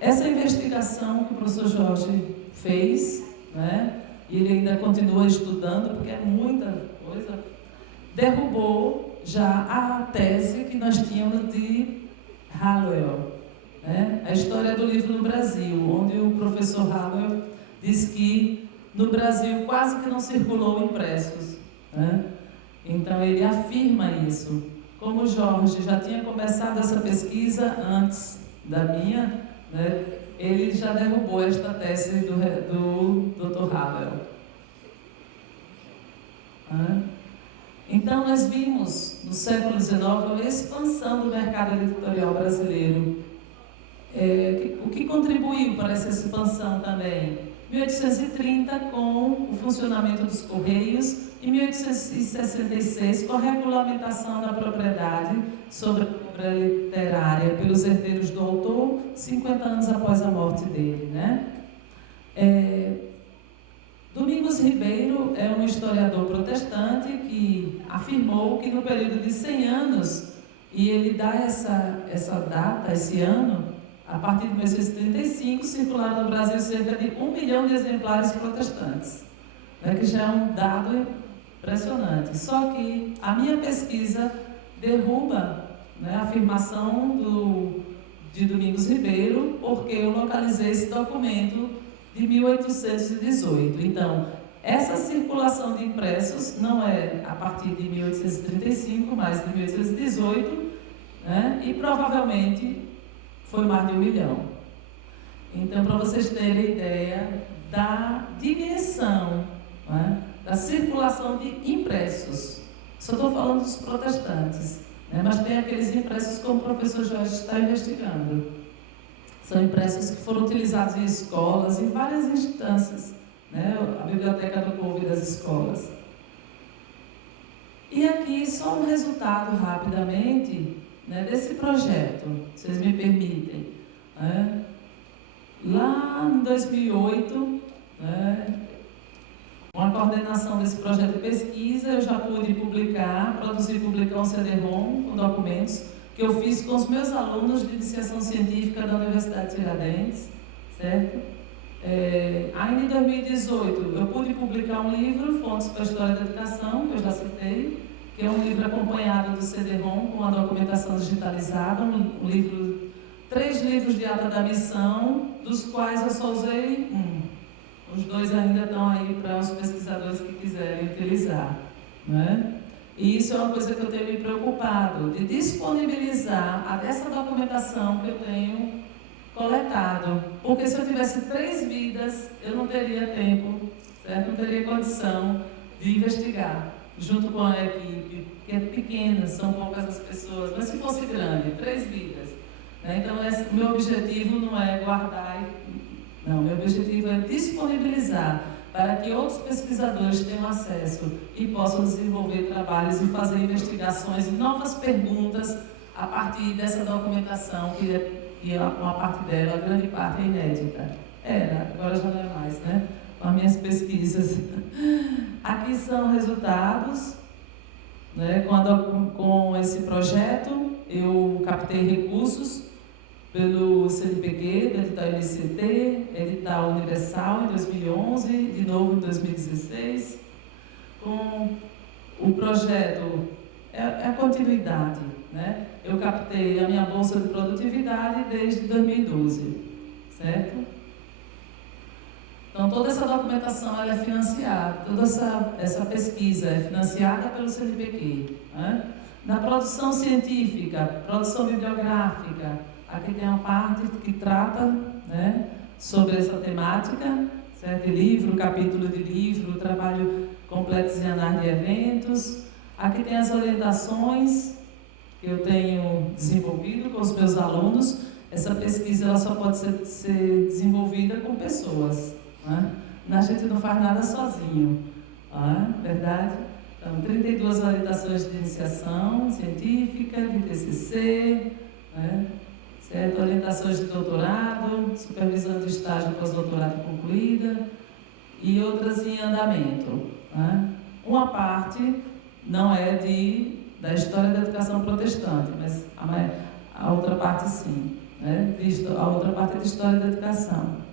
Essa investigação que o professor Jorge fez, né? E ele ainda continua estudando, porque é muita coisa, derrubou já a tese que nós tínhamos de Hallowell, né? A história do livro no Brasil, onde o professor Hallowell diz que no Brasil quase que não circulou impressos, né? Então ele afirma isso. Como o Jorge já tinha começado essa pesquisa antes da minha, né? Ele já derrubou esta tese do Dr. Hallowell. Então, nós vimos, no século XIX, uma expansão do mercado editorial brasileiro. O que contribuiu para essa expansão também? 1830, com o funcionamento dos Correios, e 1866, com a regulamentação da propriedade sobre a obra literária pelos herdeiros do autor, 50 anos após a morte dele, né? Domingos Ribeiro é um historiador protestante que afirmou que no período de 100 anos, e ele dá essa data, esse ano, a partir de 1835, circularam no Brasil cerca de 1 milhão de exemplares protestantes, né, que já é um dado impressionante. Só que a minha pesquisa derruba, né, a afirmação de Domingos Ribeiro, porque eu localizei esse documento de 1818. Então, essa circulação de impressos não é a partir de 1835, mas de 1818, né, e provavelmente foi mais de 1 milhão. Então, para vocês terem ideia da dimensão, né, da circulação de impressos. Só estou falando dos protestantes, né, mas tem aqueles impressos como o professor Jorge está investigando. São impressos que foram utilizados em escolas, em várias instâncias, né, a Biblioteca do Povo e das Escolas. E aqui só um resultado rapidamente, né, desse projeto, vocês me permitem. Né? Lá em 2008, né, com a coordenação desse projeto de pesquisa, eu já pude produzir e publicar um CD-ROM com documentos que eu fiz com os meus alunos de iniciação científica da Universidade de Tiradentes, certo? Ainda em 2018, eu pude publicar um livro, Fontes para a História da Educação, que eu já citei, que é um livro acompanhado do CD-ROM com a documentação digitalizada, 3 livros de ata da missão, dos quais eu só usei 1. Os 2 ainda estão aí para os pesquisadores que quiserem utilizar, né? E isso é uma coisa que eu tenho me preocupado, de disponibilizar essa documentação que eu tenho coletado. Porque se eu tivesse 3 vidas, eu não teria tempo, certo? Não teria condição de investigar, junto com a equipe, que é pequena, são poucas as pessoas, mas se fosse grande, 3 vidas. Né? Então, meu objetivo não é guardar, não, meu objetivo é disponibilizar para que outros pesquisadores tenham acesso e possam desenvolver trabalhos e fazer investigações e novas perguntas a partir dessa documentação, que uma parte dela, a grande parte é inédita. Era, agora já não é mais, né? Com as minhas pesquisas. Aqui são resultados, né? Com esse projeto, eu captei recursos pelo CNPq, do edital LCT, edital Universal em 2011, de novo em 2016. Com o projeto, é a continuidade, né? Eu captei a minha bolsa de produtividade desde 2012, certo? Então, toda essa documentação ela é financiada, toda essa pesquisa é financiada pelo CNPq. Né? Na produção científica, produção bibliográfica, aqui tem uma parte que trata, né, sobre essa temática, certo? De livro, capítulo de livro, trabalho completo e análise de eventos. Aqui tem as orientações que eu tenho desenvolvido com os meus alunos. Essa pesquisa ela só pode ser desenvolvida com pessoas. Né? A gente não faz nada sozinho, verdade? Então, 32 orientações de iniciação científica, de TCC, né? Certo? Orientações de doutorado, supervisão de estágio pós-doutorado concluída e outras em andamento. Né? Uma parte não é da história da educação protestante, mas a outra parte sim. Né? A outra parte é de história da educação.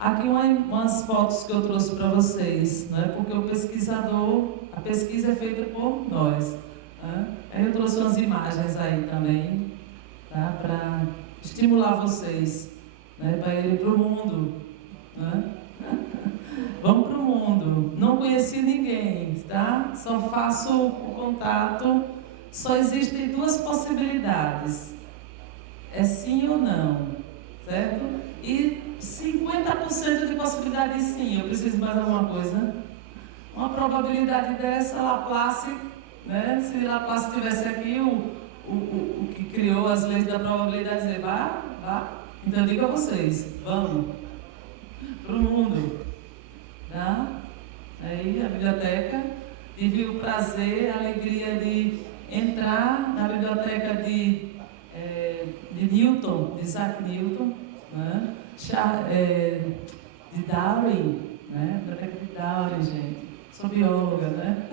Aqui umas fotos que eu trouxe para vocês, né? Porque o pesquisador, a pesquisa é feita por nós. Né? Aí eu trouxe umas imagens aí também, tá? Para estimular vocês, né? Para irem para o mundo. Né? Vamos para o mundo. Não conheci ninguém, tá? Só faço o contato. Só existem 2 possibilidades. É sim ou não, certo? E 50% de possibilidade de sim. Eu preciso de mais alguma coisa? Uma probabilidade dessa, Laplace, né? Se Laplace estivesse aqui, o que criou as leis da probabilidade, dizer, vá. Então, digo a vocês, vamos para o mundo. Tá? Aí, a biblioteca. Tive o prazer, a alegria de entrar na biblioteca de Newton, de Isaac Newton, né? De Darwin, né? Biblioteca de Darwin, gente. Sou bióloga, né?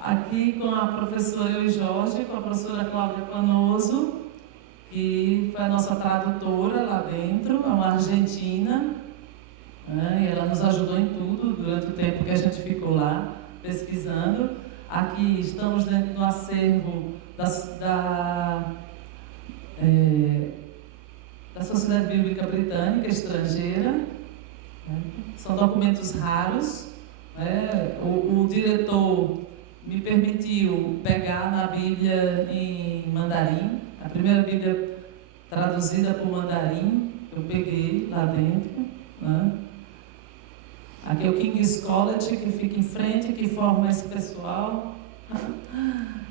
Aqui com a professora eu e Jorge, com a professora Cláudia Panoso, que foi a nossa tradutora lá dentro, é uma argentina, né? E ela nos ajudou em tudo durante o tempo que a gente ficou lá pesquisando. Aqui estamos dentro do acervo da Sociedade Bíblica Britânica Estrangeira. Né? São documentos raros. Né? O diretor me permitiu pegar na Bíblia em mandarim, a primeira Bíblia traduzida por mandarim, eu peguei lá dentro. Né? Aqui é o King's College, que fica em frente, que forma esse pessoal.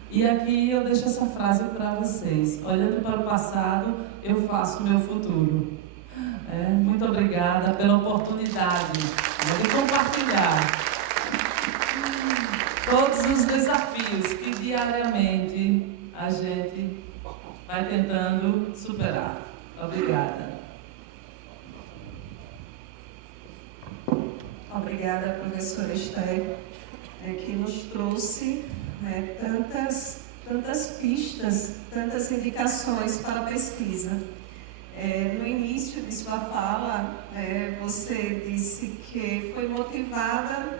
E aqui eu deixo essa frase para vocês. Olhando para o passado, eu faço o meu futuro. Muito obrigada pela oportunidade de compartilhar todos os desafios que diariamente a gente vai tentando superar. Obrigada. Obrigada, professora Esther, que nos trouxe tantas pistas, tantas indicações para a pesquisa. No início de sua fala, você disse que foi motivada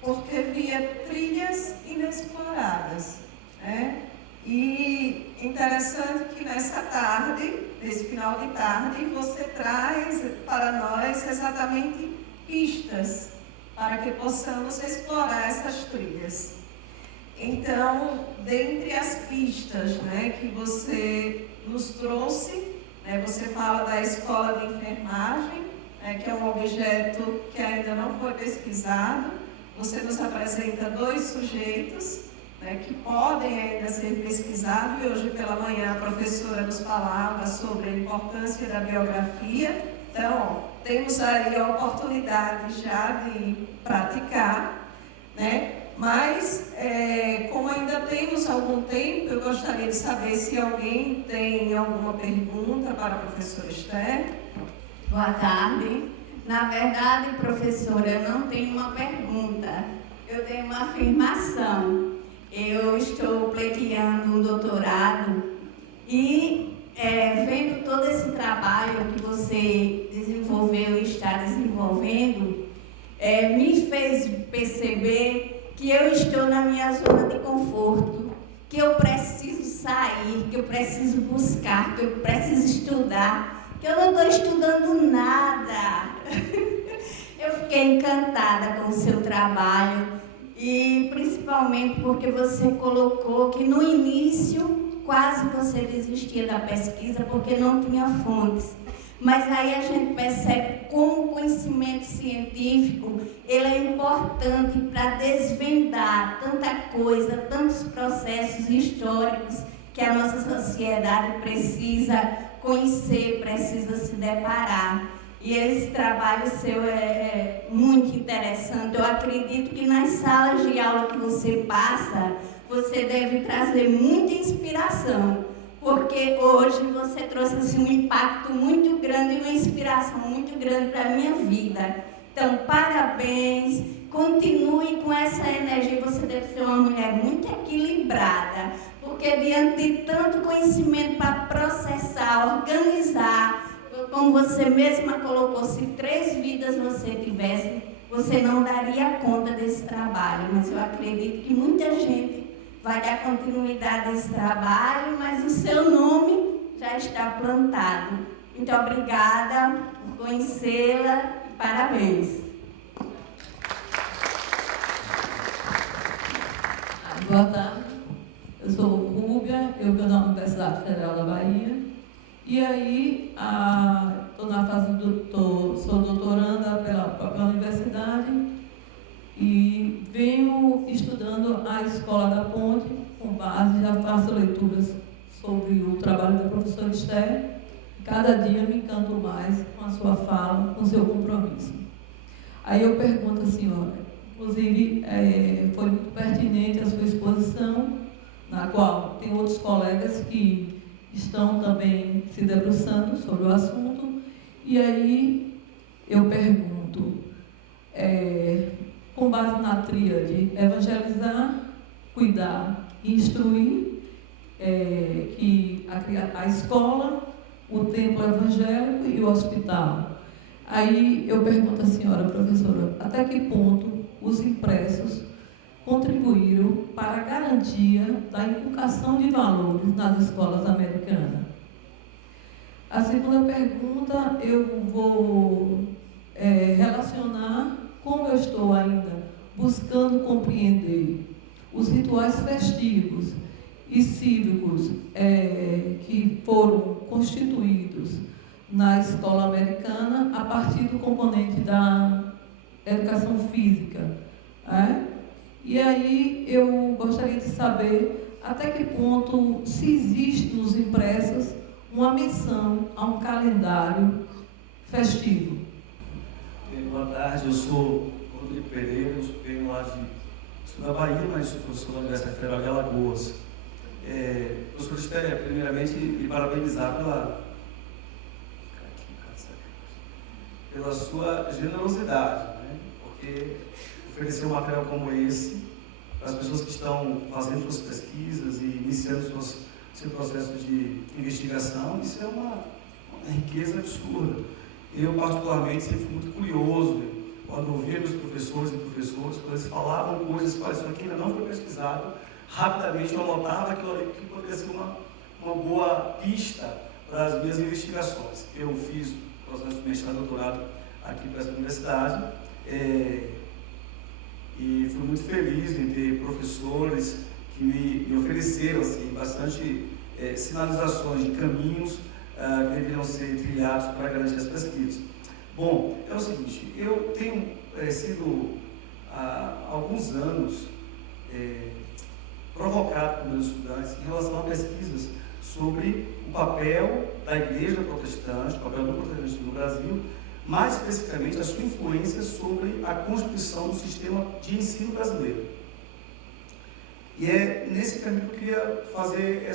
porque via trilhas inexploradas. E interessante que nessa tarde, nesse final de tarde, você traz para nós exatamente pistas para que possamos explorar essas trilhas. Então, dentre as pistas que você nos trouxe. Você fala da escola de enfermagem, que é um objeto que ainda não foi pesquisado. Você nos apresenta 2 sujeitos que podem ainda ser pesquisados, e hoje pela manhã a professora nos falava sobre a importância da biografia. Então, temos aí a oportunidade já de praticar, Mas, como ainda temos algum tempo, eu gostaria de saber se alguém tem alguma pergunta para a professora Esther. Boa tarde. Na verdade, professora, eu não tenho uma pergunta, eu tenho uma afirmação. Eu estou pleiteando um doutorado e, vendo todo esse trabalho que você desenvolveu e está desenvolvendo, me fez perceber que eu estou na minha zona de conforto, que eu preciso sair, que eu preciso buscar, que eu preciso estudar, que eu não estou estudando nada. Eu fiquei encantada com o seu trabalho e principalmente porque você colocou que no início quase você desistia da pesquisa porque não tinha fontes. Mas aí a gente percebe como o conhecimento científico ele é importante para desvendar tanta coisa, tantos processos históricos que a nossa sociedade precisa conhecer, precisa se deparar. E esse trabalho seu é muito interessante. Eu acredito que nas salas de aula que você passa, você deve trazer muita inspiração. Porque hoje você trouxe assim, um impacto muito grande e uma inspiração muito grande para a minha vida. Então, parabéns, continue com essa energia. Você deve ser uma mulher muito equilibrada, porque diante de tanto conhecimento para processar, organizar, como você mesma colocou, se 3 vidas você tivesse, você não daria conta desse trabalho. Mas eu acredito que muita gente vai dar continuidade a esse trabalho, mas o seu nome já está plantado. Muito obrigada por conhecê-la e parabéns. Boa tarde, eu sou Rúbia, eu venho da Universidade Federal da Bahia. E aí, estou na fase sou doutoranda pela própria universidade e venho estudando a Escola da Ponte, com base, já faço leituras sobre o trabalho da professora Esther. Cada dia me encanto mais com a sua fala, com o seu compromisso. Aí eu pergunto à senhora, inclusive foi muito pertinente a sua exposição, na qual tem outros colegas que estão também se debruçando sobre o assunto, e aí eu pergunto, com base na tríade, evangelizar, cuidar e instruir, que a escola, o templo evangélico e o hospital. Aí eu pergunto à senhora, professora, até que ponto os impressos contribuíram para a garantia da inculcação de valores nas escolas americanas? A segunda pergunta eu vou relacionar como eu estou ainda buscando compreender os rituais festivos e cívicos que foram constituídos na escola americana a partir do componente da educação física. E aí eu gostaria de saber até que ponto se existe nos impressos uma menção a um calendário festivo. Boa tarde, eu sou Rodrigo Pereira, eu venho lá da Bahia, mas sou professor da Universidade Federal de Alagoas. Professor Esther, primeiramente, lhe parabenizar pela sua generosidade, porque oferecer um material como esse para as pessoas que estão fazendo suas pesquisas e iniciando seu processo de investigação, isso é uma riqueza absurda. Eu, particularmente, sempre fui muito curioso quando ouvia meus professores e professoras, quando eles falavam coisas que isso aqui ainda não foi pesquisado, rapidamente eu anotava aquilo ali que poderia ser uma boa pista para as minhas investigações. Eu fiz o processo de mestrado e doutorado aqui para essa universidade e fui muito feliz em ter professores que me ofereceram assim, bastante sinalizações de caminhos que deveriam ser trilhados para garantir as pesquisas. Bom, é o seguinte, eu tenho sido há alguns anos provocado por meus estudantes em relação a pesquisas sobre o papel da Igreja Protestante, o papel do protestantismo no Brasil, mais especificamente a sua influência sobre a constituição do sistema de ensino brasileiro. E é nesse caminho que eu queria fazer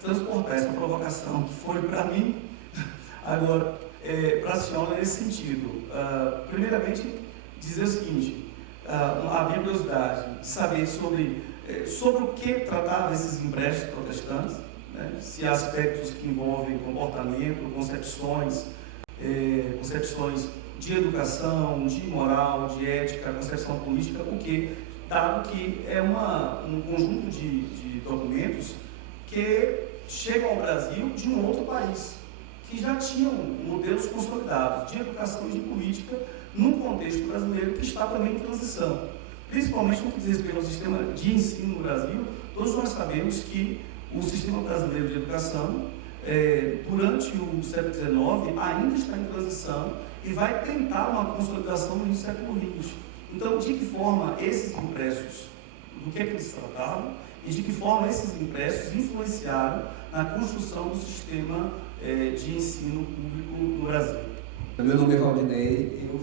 transportar essa provocação que foi para mim, agora para a senhora nesse sentido. Primeiramente, dizer o seguinte, a minha curiosidade de saber sobre o que tratavam esses impressos protestantes, né? Se há aspectos que envolvem comportamento, concepções de educação, de moral, de ética, concepção política, porque dado que é um conjunto de documentos que chegam ao Brasil de um outro país, que já tinham modelos consolidados de educação e de política num contexto brasileiro que está também em transição. Principalmente no que diz respeito ao sistema de ensino no Brasil, todos nós sabemos que o sistema brasileiro de educação, durante o século XIX, ainda está em transição e vai tentar uma consolidação no início do século XX. Então, de que forma esses impressos, do que eles tratavam, e de que forma esses impressos influenciaram na construção do sistema de ensino público no Brasil? Meu nome é Valdinei, eu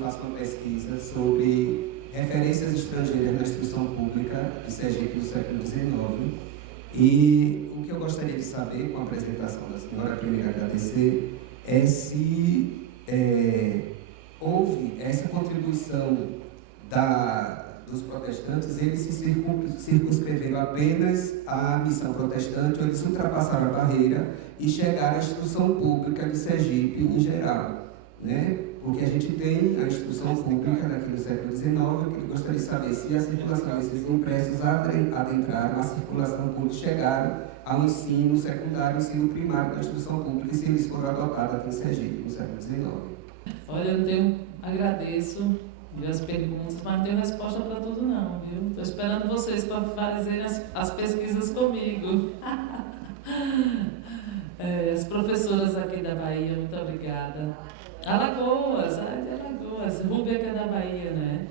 faço uma pesquisa sobre referências estrangeiras na instrução pública de Sergipe do século XIX. E o que eu gostaria de saber com a apresentação da senhora, primeiro agradecer, é se houve essa contribuição dos protestantes, eles se circunscreveram apenas à missão protestante, ou eles ultrapassaram a barreira e chegaram à instrução pública de Sergipe em geral, né? Porque a gente tem a instrução pública daqui do século XIX, eu gostaria de saber se a circulação desses impressos adentraram a circulação pública, chegaram ao ensino secundário, ensino primário da instrução pública, e se eles foram adotados aqui em Sergipe no século XIX. Olha, eu agradeço as perguntas, mas não tenho resposta para tudo não, viu? Estou esperando vocês para fazerem as pesquisas comigo. As professoras aqui da Bahia, muito obrigada. Alagoas, Rúbia que é da Bahia, né?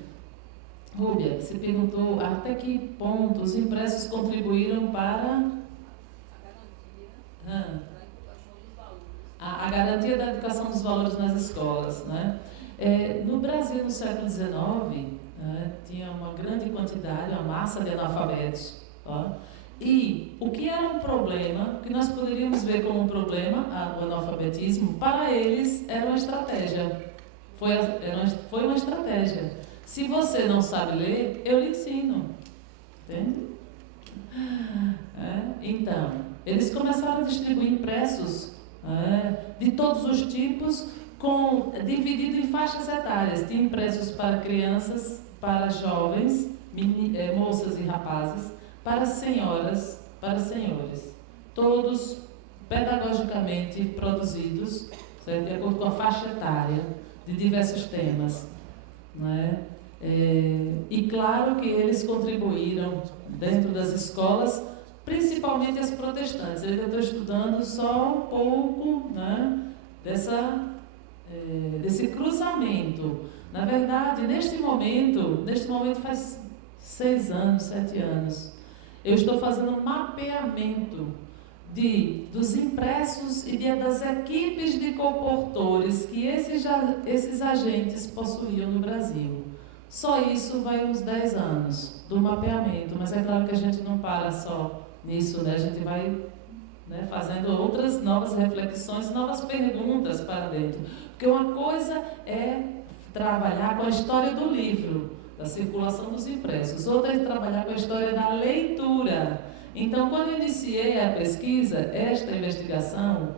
Rúbia, você perguntou até que ponto os impressos contribuíram para a garantia da educação dos valores nas escolas, né? No Brasil, no século XIX, tinha uma grande quantidade, uma massa de analfabetos, ó. E o que era um problema, que nós poderíamos ver como um problema, o analfabetismo, para eles era uma estratégia. Foi uma estratégia. Se você não sabe ler, eu lhe ensino. Entende? Então, eles começaram a distribuir impressos de todos os tipos, dividido em faixas etárias. Tinha impressos para crianças, para jovens, moças e rapazes, para senhoras, para senhores, todos pedagogicamente produzidos, certo? De acordo com a faixa etária de diversos temas, né? E claro que eles contribuíram dentro das escolas, principalmente as protestantes. Eu estou estudando só um pouco, né, desse cruzamento. Na verdade, neste momento faz 6 anos, 7 anos, eu estou fazendo um mapeamento dos impressos e das equipes de comportores que esses agentes possuíam no Brasil. Só isso vai uns 10 anos do mapeamento, mas é claro que a gente não para só nisso, né? A gente vai, né, fazendo outras novas reflexões, novas perguntas para dentro. Porque uma coisa é trabalhar com a história do livro, da circulação dos impressos. Outra é trabalhar com a história da leitura. Então, quando eu iniciei a pesquisa, esta investigação,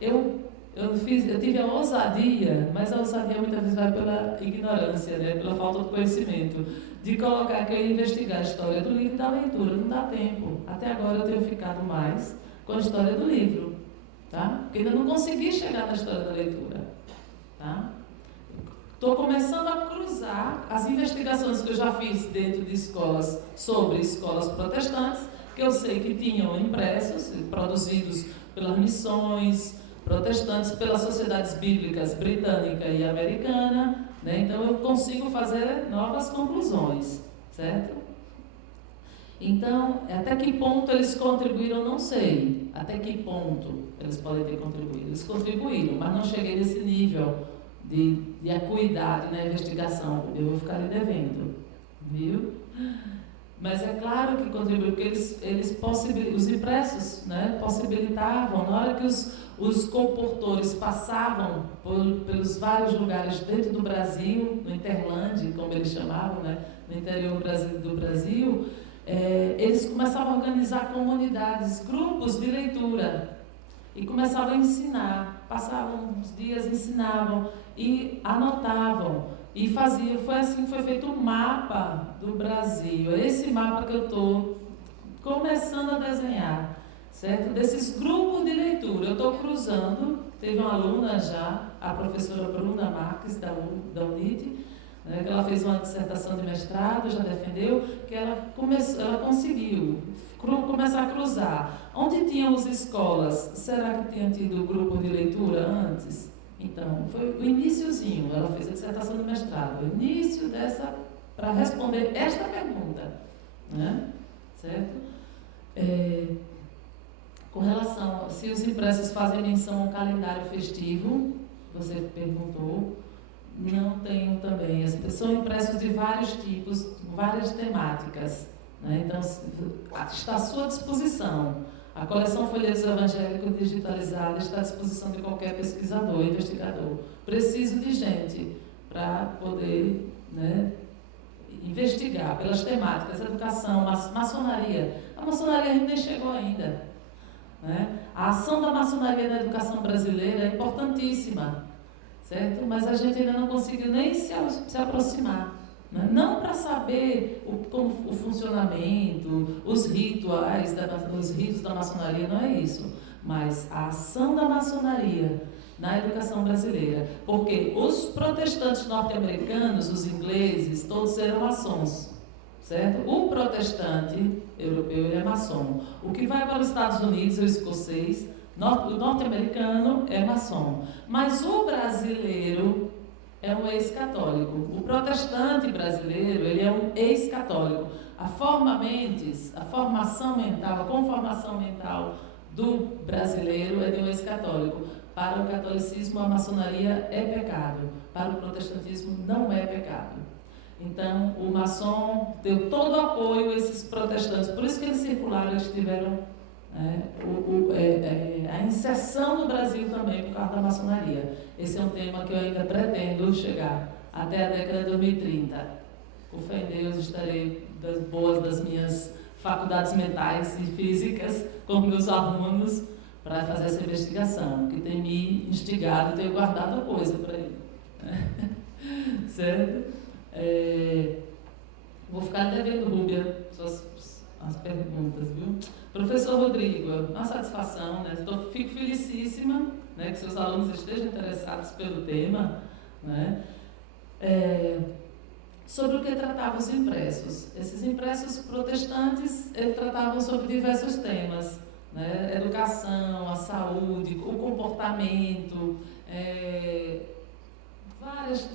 eu tive a ousadia, mas a ousadia muitas vezes vai pela ignorância, né, pela falta de conhecimento, de colocar que eu ia investigar a história do livro e da leitura. Não dá tempo. Até agora eu tenho ficado mais com a história do livro, tá? Porque ainda não consegui chegar na história da leitura, tá? Estou começando a cruzar as investigações que eu já fiz dentro de escolas sobre escolas protestantes, porque eu sei que tinham impressos, produzidos pelas missões protestantes, pelas sociedades bíblicas britânica e americana, né? Então eu consigo fazer novas conclusões, certo? Então, até que ponto eles contribuíram, não sei. Até que ponto eles podem ter contribuído. Eles contribuíram, mas não cheguei nesse nível de acuidade na investigação. Eu vou ficar lhe devendo, viu? Mas é claro que contribuiu, porque os impressos, né, possibilitavam, na hora que os comportores passavam pelos vários lugares dentro do Brasil, no Interlândia, como eles chamavam, né, no interior do Brasil, eles começavam a organizar comunidades, grupos de leitura, e começavam a ensinar, passavam uns dias, ensinavam e anotavam. E foi assim que foi feito o mapa do Brasil. É esse mapa que eu estou começando a desenhar, certo? Desses grupos de leitura. Eu estou cruzando, teve uma aluna já, a professora Bruna Marques, da UNIT, né, que ela fez uma dissertação de mestrado, já defendeu, que ela conseguiu começar a cruzar. Onde tinham as escolas? Será que tinha tido grupo de leitura antes? Então, foi o iniciozinho, ela fez a dissertação de mestrado, o início para responder esta pergunta, né? Certo? Com relação, se os impressos fazem menção ao calendário festivo, você perguntou, não tenho também. São impressos de vários tipos, várias temáticas, né? Então, está à sua disposição. A coleção Folhetos Evangélicos digitalizada está à disposição de qualquer pesquisador, investigador. Preciso de gente para poder, né, investigar pelas temáticas, educação, maçonaria. A maçonaria a gente nem chegou ainda, né? A ação da maçonaria na educação brasileira é importantíssima, certo? Mas a gente ainda não conseguiu nem se aproximar. Não para saber o funcionamento, os rituais, os ritos da maçonaria, não é isso. Mas a ação da maçonaria na educação brasileira. Porque os protestantes norte-americanos, os ingleses, todos eram maçons, certo? O protestante europeu, ele é maçom. O que vai para os Estados Unidos é o escocês, o norte-americano é maçom. Mas o brasileiro é um ex-católico. O protestante brasileiro, ele é um ex-católico. A formação mental, a conformação mental do brasileiro é de um ex-católico. Para o catolicismo, a maçonaria é pecado. Para o protestantismo, não é pecado. Então, o maçom deu todo o apoio a esses protestantes. Por isso que eles circularam, eles tiveram a inserção no Brasil também por causa da maçonaria. Esse é um tema que eu ainda pretendo chegar até a década de 2030. Com fé em Deus, estarei das minhas faculdades mentais e físicas com meus alunos para fazer essa investigação, que tem me instigado, tenho guardado coisa para ele. Certo? Vou ficar devendo, Rúbia, as perguntas, viu? Professor Rodrigo, uma satisfação, né? Fico felicíssima, né, que seus alunos estejam interessados pelo tema, né? Sobre o que tratavam os impressos. Esses impressos protestantes, eles tratavam sobre diversos temas, né? Educação, a saúde, o comportamento,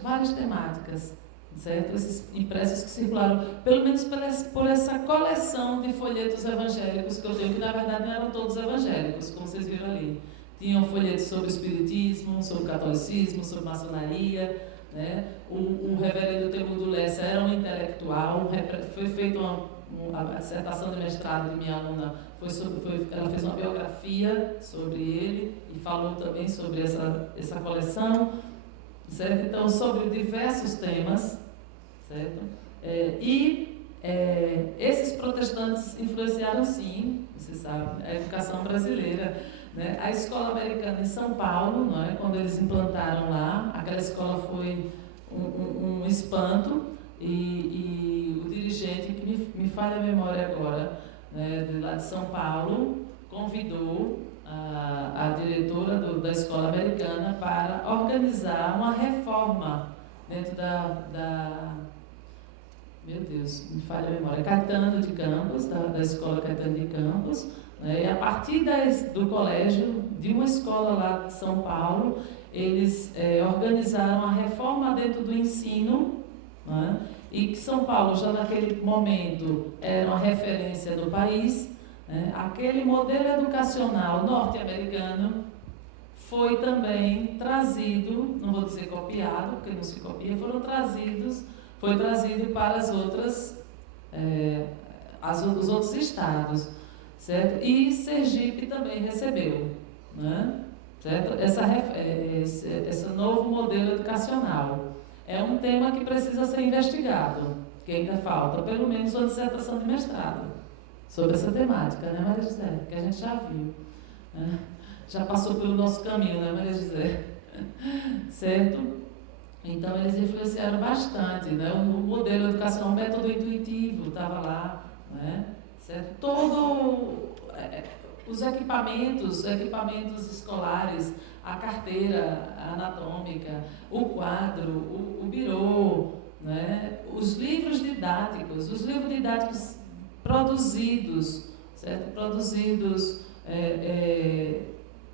várias temáticas. Certo? Esses impressos que circularam, pelo menos por essa coleção de folhetos evangélicos que eu tenho, que na verdade não eram todos evangélicos, como vocês viram ali. Tinham folhetos sobre o espiritismo, sobre o catolicismo, sobre maçonaria, né? O reverendo Temudo Lessa era um intelectual, foi feita a dissertação de mestrado de minha aluna, ela fez uma biografia sobre ele e falou também sobre essa coleção, certo? Então, sobre diversos temas, certo? Esses protestantes influenciaram, sim, você sabe, a educação brasileira, né? A escola americana em São Paulo, não é? Quando eles implantaram lá, aquela escola foi um espanto, e o dirigente, que me falha a memória agora, né, de lá de São Paulo, convidou a diretora da escola americana para organizar uma reforma dentro meu Deus, me falha a memória, Caetano de Campos, da Escola Caetano de Campos, né? E a partir do colégio, de uma escola lá de São Paulo, eles organizaram a reforma dentro do ensino, né? E que São Paulo, já naquele momento, era uma referência do país, né? Aquele modelo educacional norte-americano foi também trazido, não vou dizer copiado, porque não se copia, foi trazido para as outras, os outros estados, certo? E Sergipe também recebeu, né? Certo? Esse novo modelo educacional. É um tema que precisa ser investigado, que ainda falta, pelo menos uma dissertação de mestrado sobre essa temática, né, Maria José? Que a gente já viu, né? Já passou pelo nosso caminho, né, Maria José? Certo? Então, eles influenciaram bastante, né? O modelo educacional, o método intuitivo estava lá, né? Certo? Os equipamentos escolares, a carteira anatômica, o quadro, o birô, né? Os livros didáticos produzidos, certo? Produzidos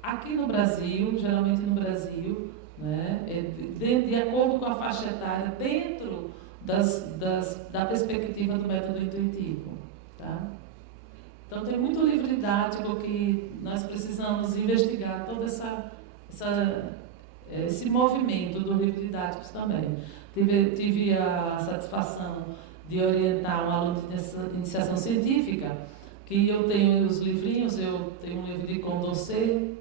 aqui no Brasil, geralmente no Brasil, né? De acordo com a faixa etária, dentro da perspectiva do método intuitivo, tá? Então, tem muito livro didático que nós precisamos investigar todo esse movimento do livro didático também. Tive a satisfação de orientar um aluno de iniciação científica, que eu tenho os livrinhos, eu tenho um livro de Condorcet,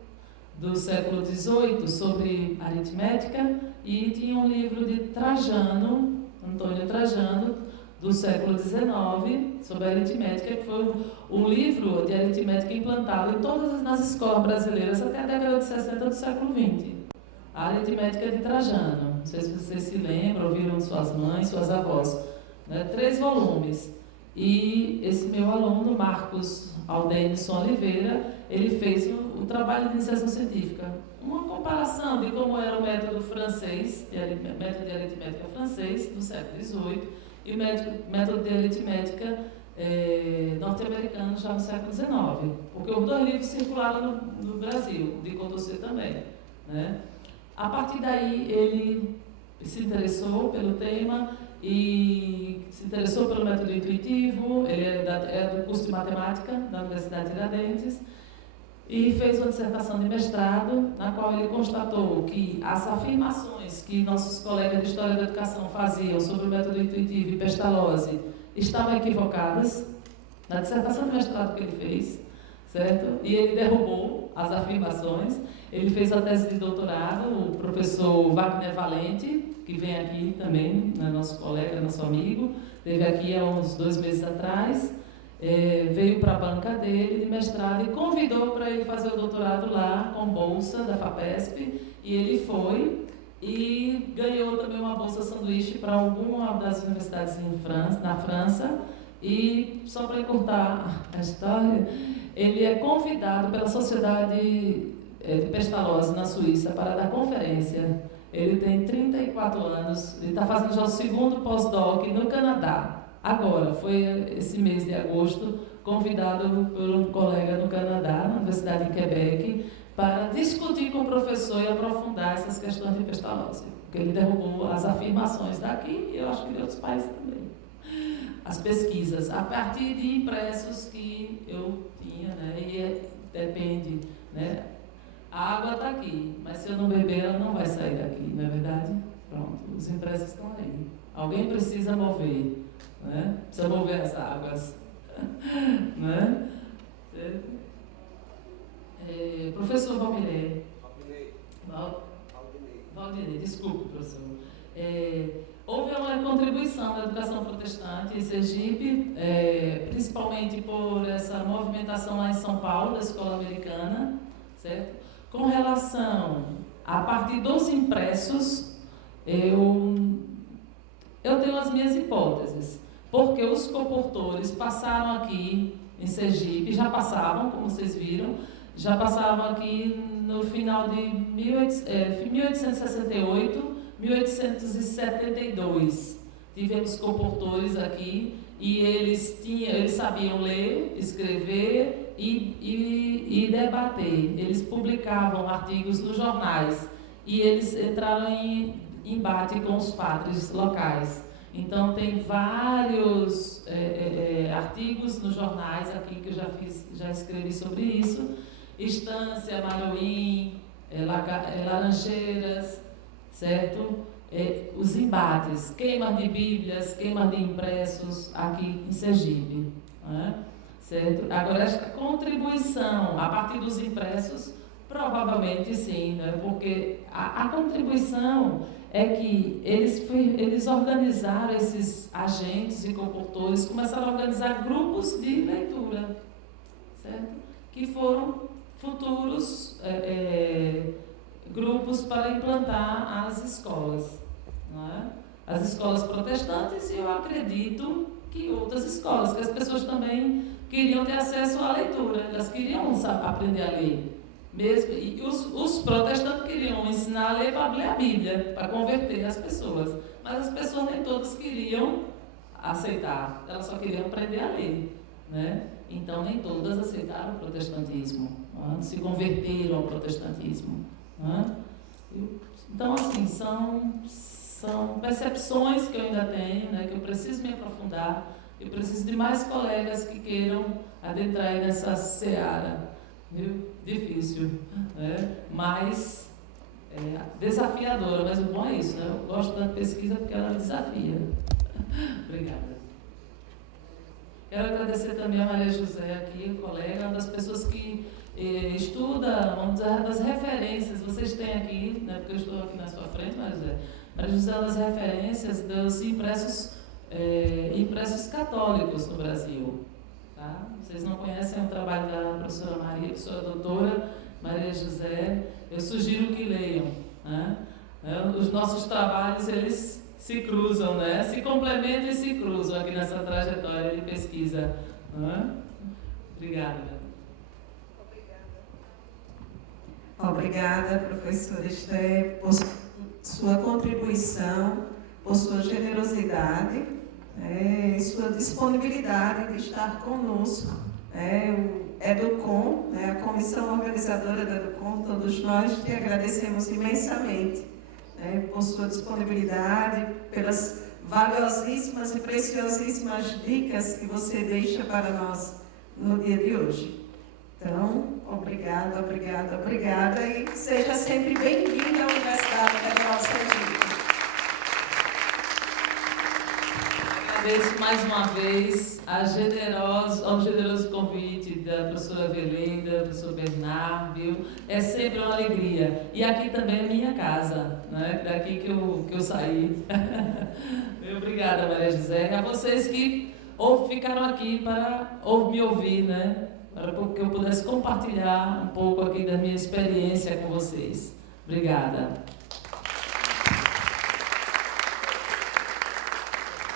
do século XVIII, sobre aritmética, e tinha um livro de Trajano, Antônio Trajano, do século XIX, sobre aritmética, que foi um livro de aritmética implantado em todas as escolas brasileiras até a década de 60 do século XX. A aritmética de Trajano. Não sei se vocês se lembram, ouviram de suas mães, suas avós. Né? 3 volumes. E esse meu aluno, Marcos Aldenison Oliveira, ele fez o trabalho de iniciação científica. Uma comparação de como era o método francês, método de aritmética francês, do século XVIII, e o método de aritmética norte-americano já no século XIX, porque os 2 livros circularam no Brasil, de Condorcet também, né? A partir daí ele se interessou pelo tema e se interessou pelo método intuitivo. Ele é do curso de matemática da Universidade de Tiradentes e fez uma dissertação de mestrado, na qual ele constatou que as afirmações que nossos colegas de História da Educação faziam sobre o método intuitivo e Pestalozzi estavam equivocadas, na dissertação de mestrado que ele fez, certo? E ele derrubou as afirmações. Ele fez a tese de doutorado, o professor Wagner Valente, que vem aqui também, né, nosso colega, nosso amigo, esteve aqui há uns 2 meses atrás, veio para a banca dele de mestrado e convidou para ele fazer o doutorado lá com bolsa da FAPESP, e ele foi e ganhou também uma bolsa sanduíche para alguma das universidades na França. E só para encurtar a história, ele é convidado pela Sociedade de Pestalozzi na Suíça para dar conferência. Ele tem 34 anos, ele está fazendo já o 2º pós-doc no Canadá. Agora, foi esse mês de agosto, convidado por um colega no Canadá, na Universidade de Quebec, para discutir com o professor e aprofundar essas questões de Pestalozzi, porque ele derrubou as afirmações daqui e eu acho que de outros países também. As pesquisas, a partir de impressos que eu tinha, né, e depende, né, a água está aqui, mas se eu não beber, ela não vai sair daqui, não é verdade? Pronto, os impressos estão aí. Alguém precisa mover, né? Precisa mover as águas, né? Professor Valdinei, desculpe, professor. Houve uma contribuição da educação protestante em Sergipe, principalmente por essa movimentação lá em São Paulo, da escola americana, certo? Com relação, a partir dos impressos, eu tenho as minhas hipóteses, porque os comportores passaram aqui em Sergipe, já passavam, como vocês viram, já passavam aqui no final de 1868, 1872. tivemos comportores aqui e eles sabiam ler, escrever e debater. Eles publicavam artigos nos jornais e eles entraram em embate com os padres locais. Então, tem vários artigos nos jornais aqui que eu já escrevi sobre isso. Estância, Maruim, Laranjeiras, certo? Os embates, queimas de bíblias, queimas de impressos aqui em Sergipe. Né? Certo? Agora, esta contribuição a partir dos impressos, provavelmente sim, né? Porque a contribuição é que eles organizaram, esses agentes e comportores, começaram a organizar grupos de leitura, certo? Que foram futuros grupos para implantar as escolas, não é? As escolas protestantes, e eu acredito que outras escolas, que as pessoas também queriam ter acesso à leitura, elas queriam aprender a ler. Mesmo, e os protestantes queriam ensinar a ler para ler a Bíblia, para converter as pessoas. Mas as pessoas nem todas queriam aceitar, elas só queriam aprender a ler. Né? Então, nem todas aceitaram o protestantismo, se converteram ao protestantismo. Né? Então, assim, são percepções que eu ainda tenho, né, que eu preciso me aprofundar, eu preciso de mais colegas que queiram adentrar nessa seara. Viu? Difícil, né? Mas desafiadora, mas o bom é isso, né? Eu gosto da pesquisa porque ela desafia. Obrigada. Quero agradecer também a Maria José aqui, colega, uma das pessoas que estuda, vamos dizer, das referências, vocês têm aqui, né, porque eu estou aqui na sua frente, Maria José é uma das referências dos impressos católicos no Brasil. Tá? Vocês não conhecem o trabalho da professora Maria, professora doutora Maria José, eu sugiro que leiam. Né? Os nossos trabalhos, eles se cruzam, né? Se complementam e se cruzam aqui nessa trajetória de pesquisa. Né? Obrigada. Obrigada, professora Esther, por sua contribuição, por sua generosidade e sua disponibilidade de estar conosco. O Educom, a comissão organizadora do Educom, todos nós te agradecemos imensamente por sua disponibilidade, pelas valiosíssimas e preciosíssimas dicas que você deixa para nós no dia de hoje. Então, obrigada, obrigada, obrigada e seja sempre bem-vinda à Universidade Federal de Sergipe. Agradeço mais uma vez ao generoso convite da professora Velenda, do professor Bernard, viu? É sempre uma alegria. E aqui também é minha casa, né? Daqui que eu saí. Obrigada, Maria José. A vocês que ficaram aqui para me ouvir, né? Para que eu pudesse compartilhar um pouco aqui da minha experiência com vocês. Obrigada.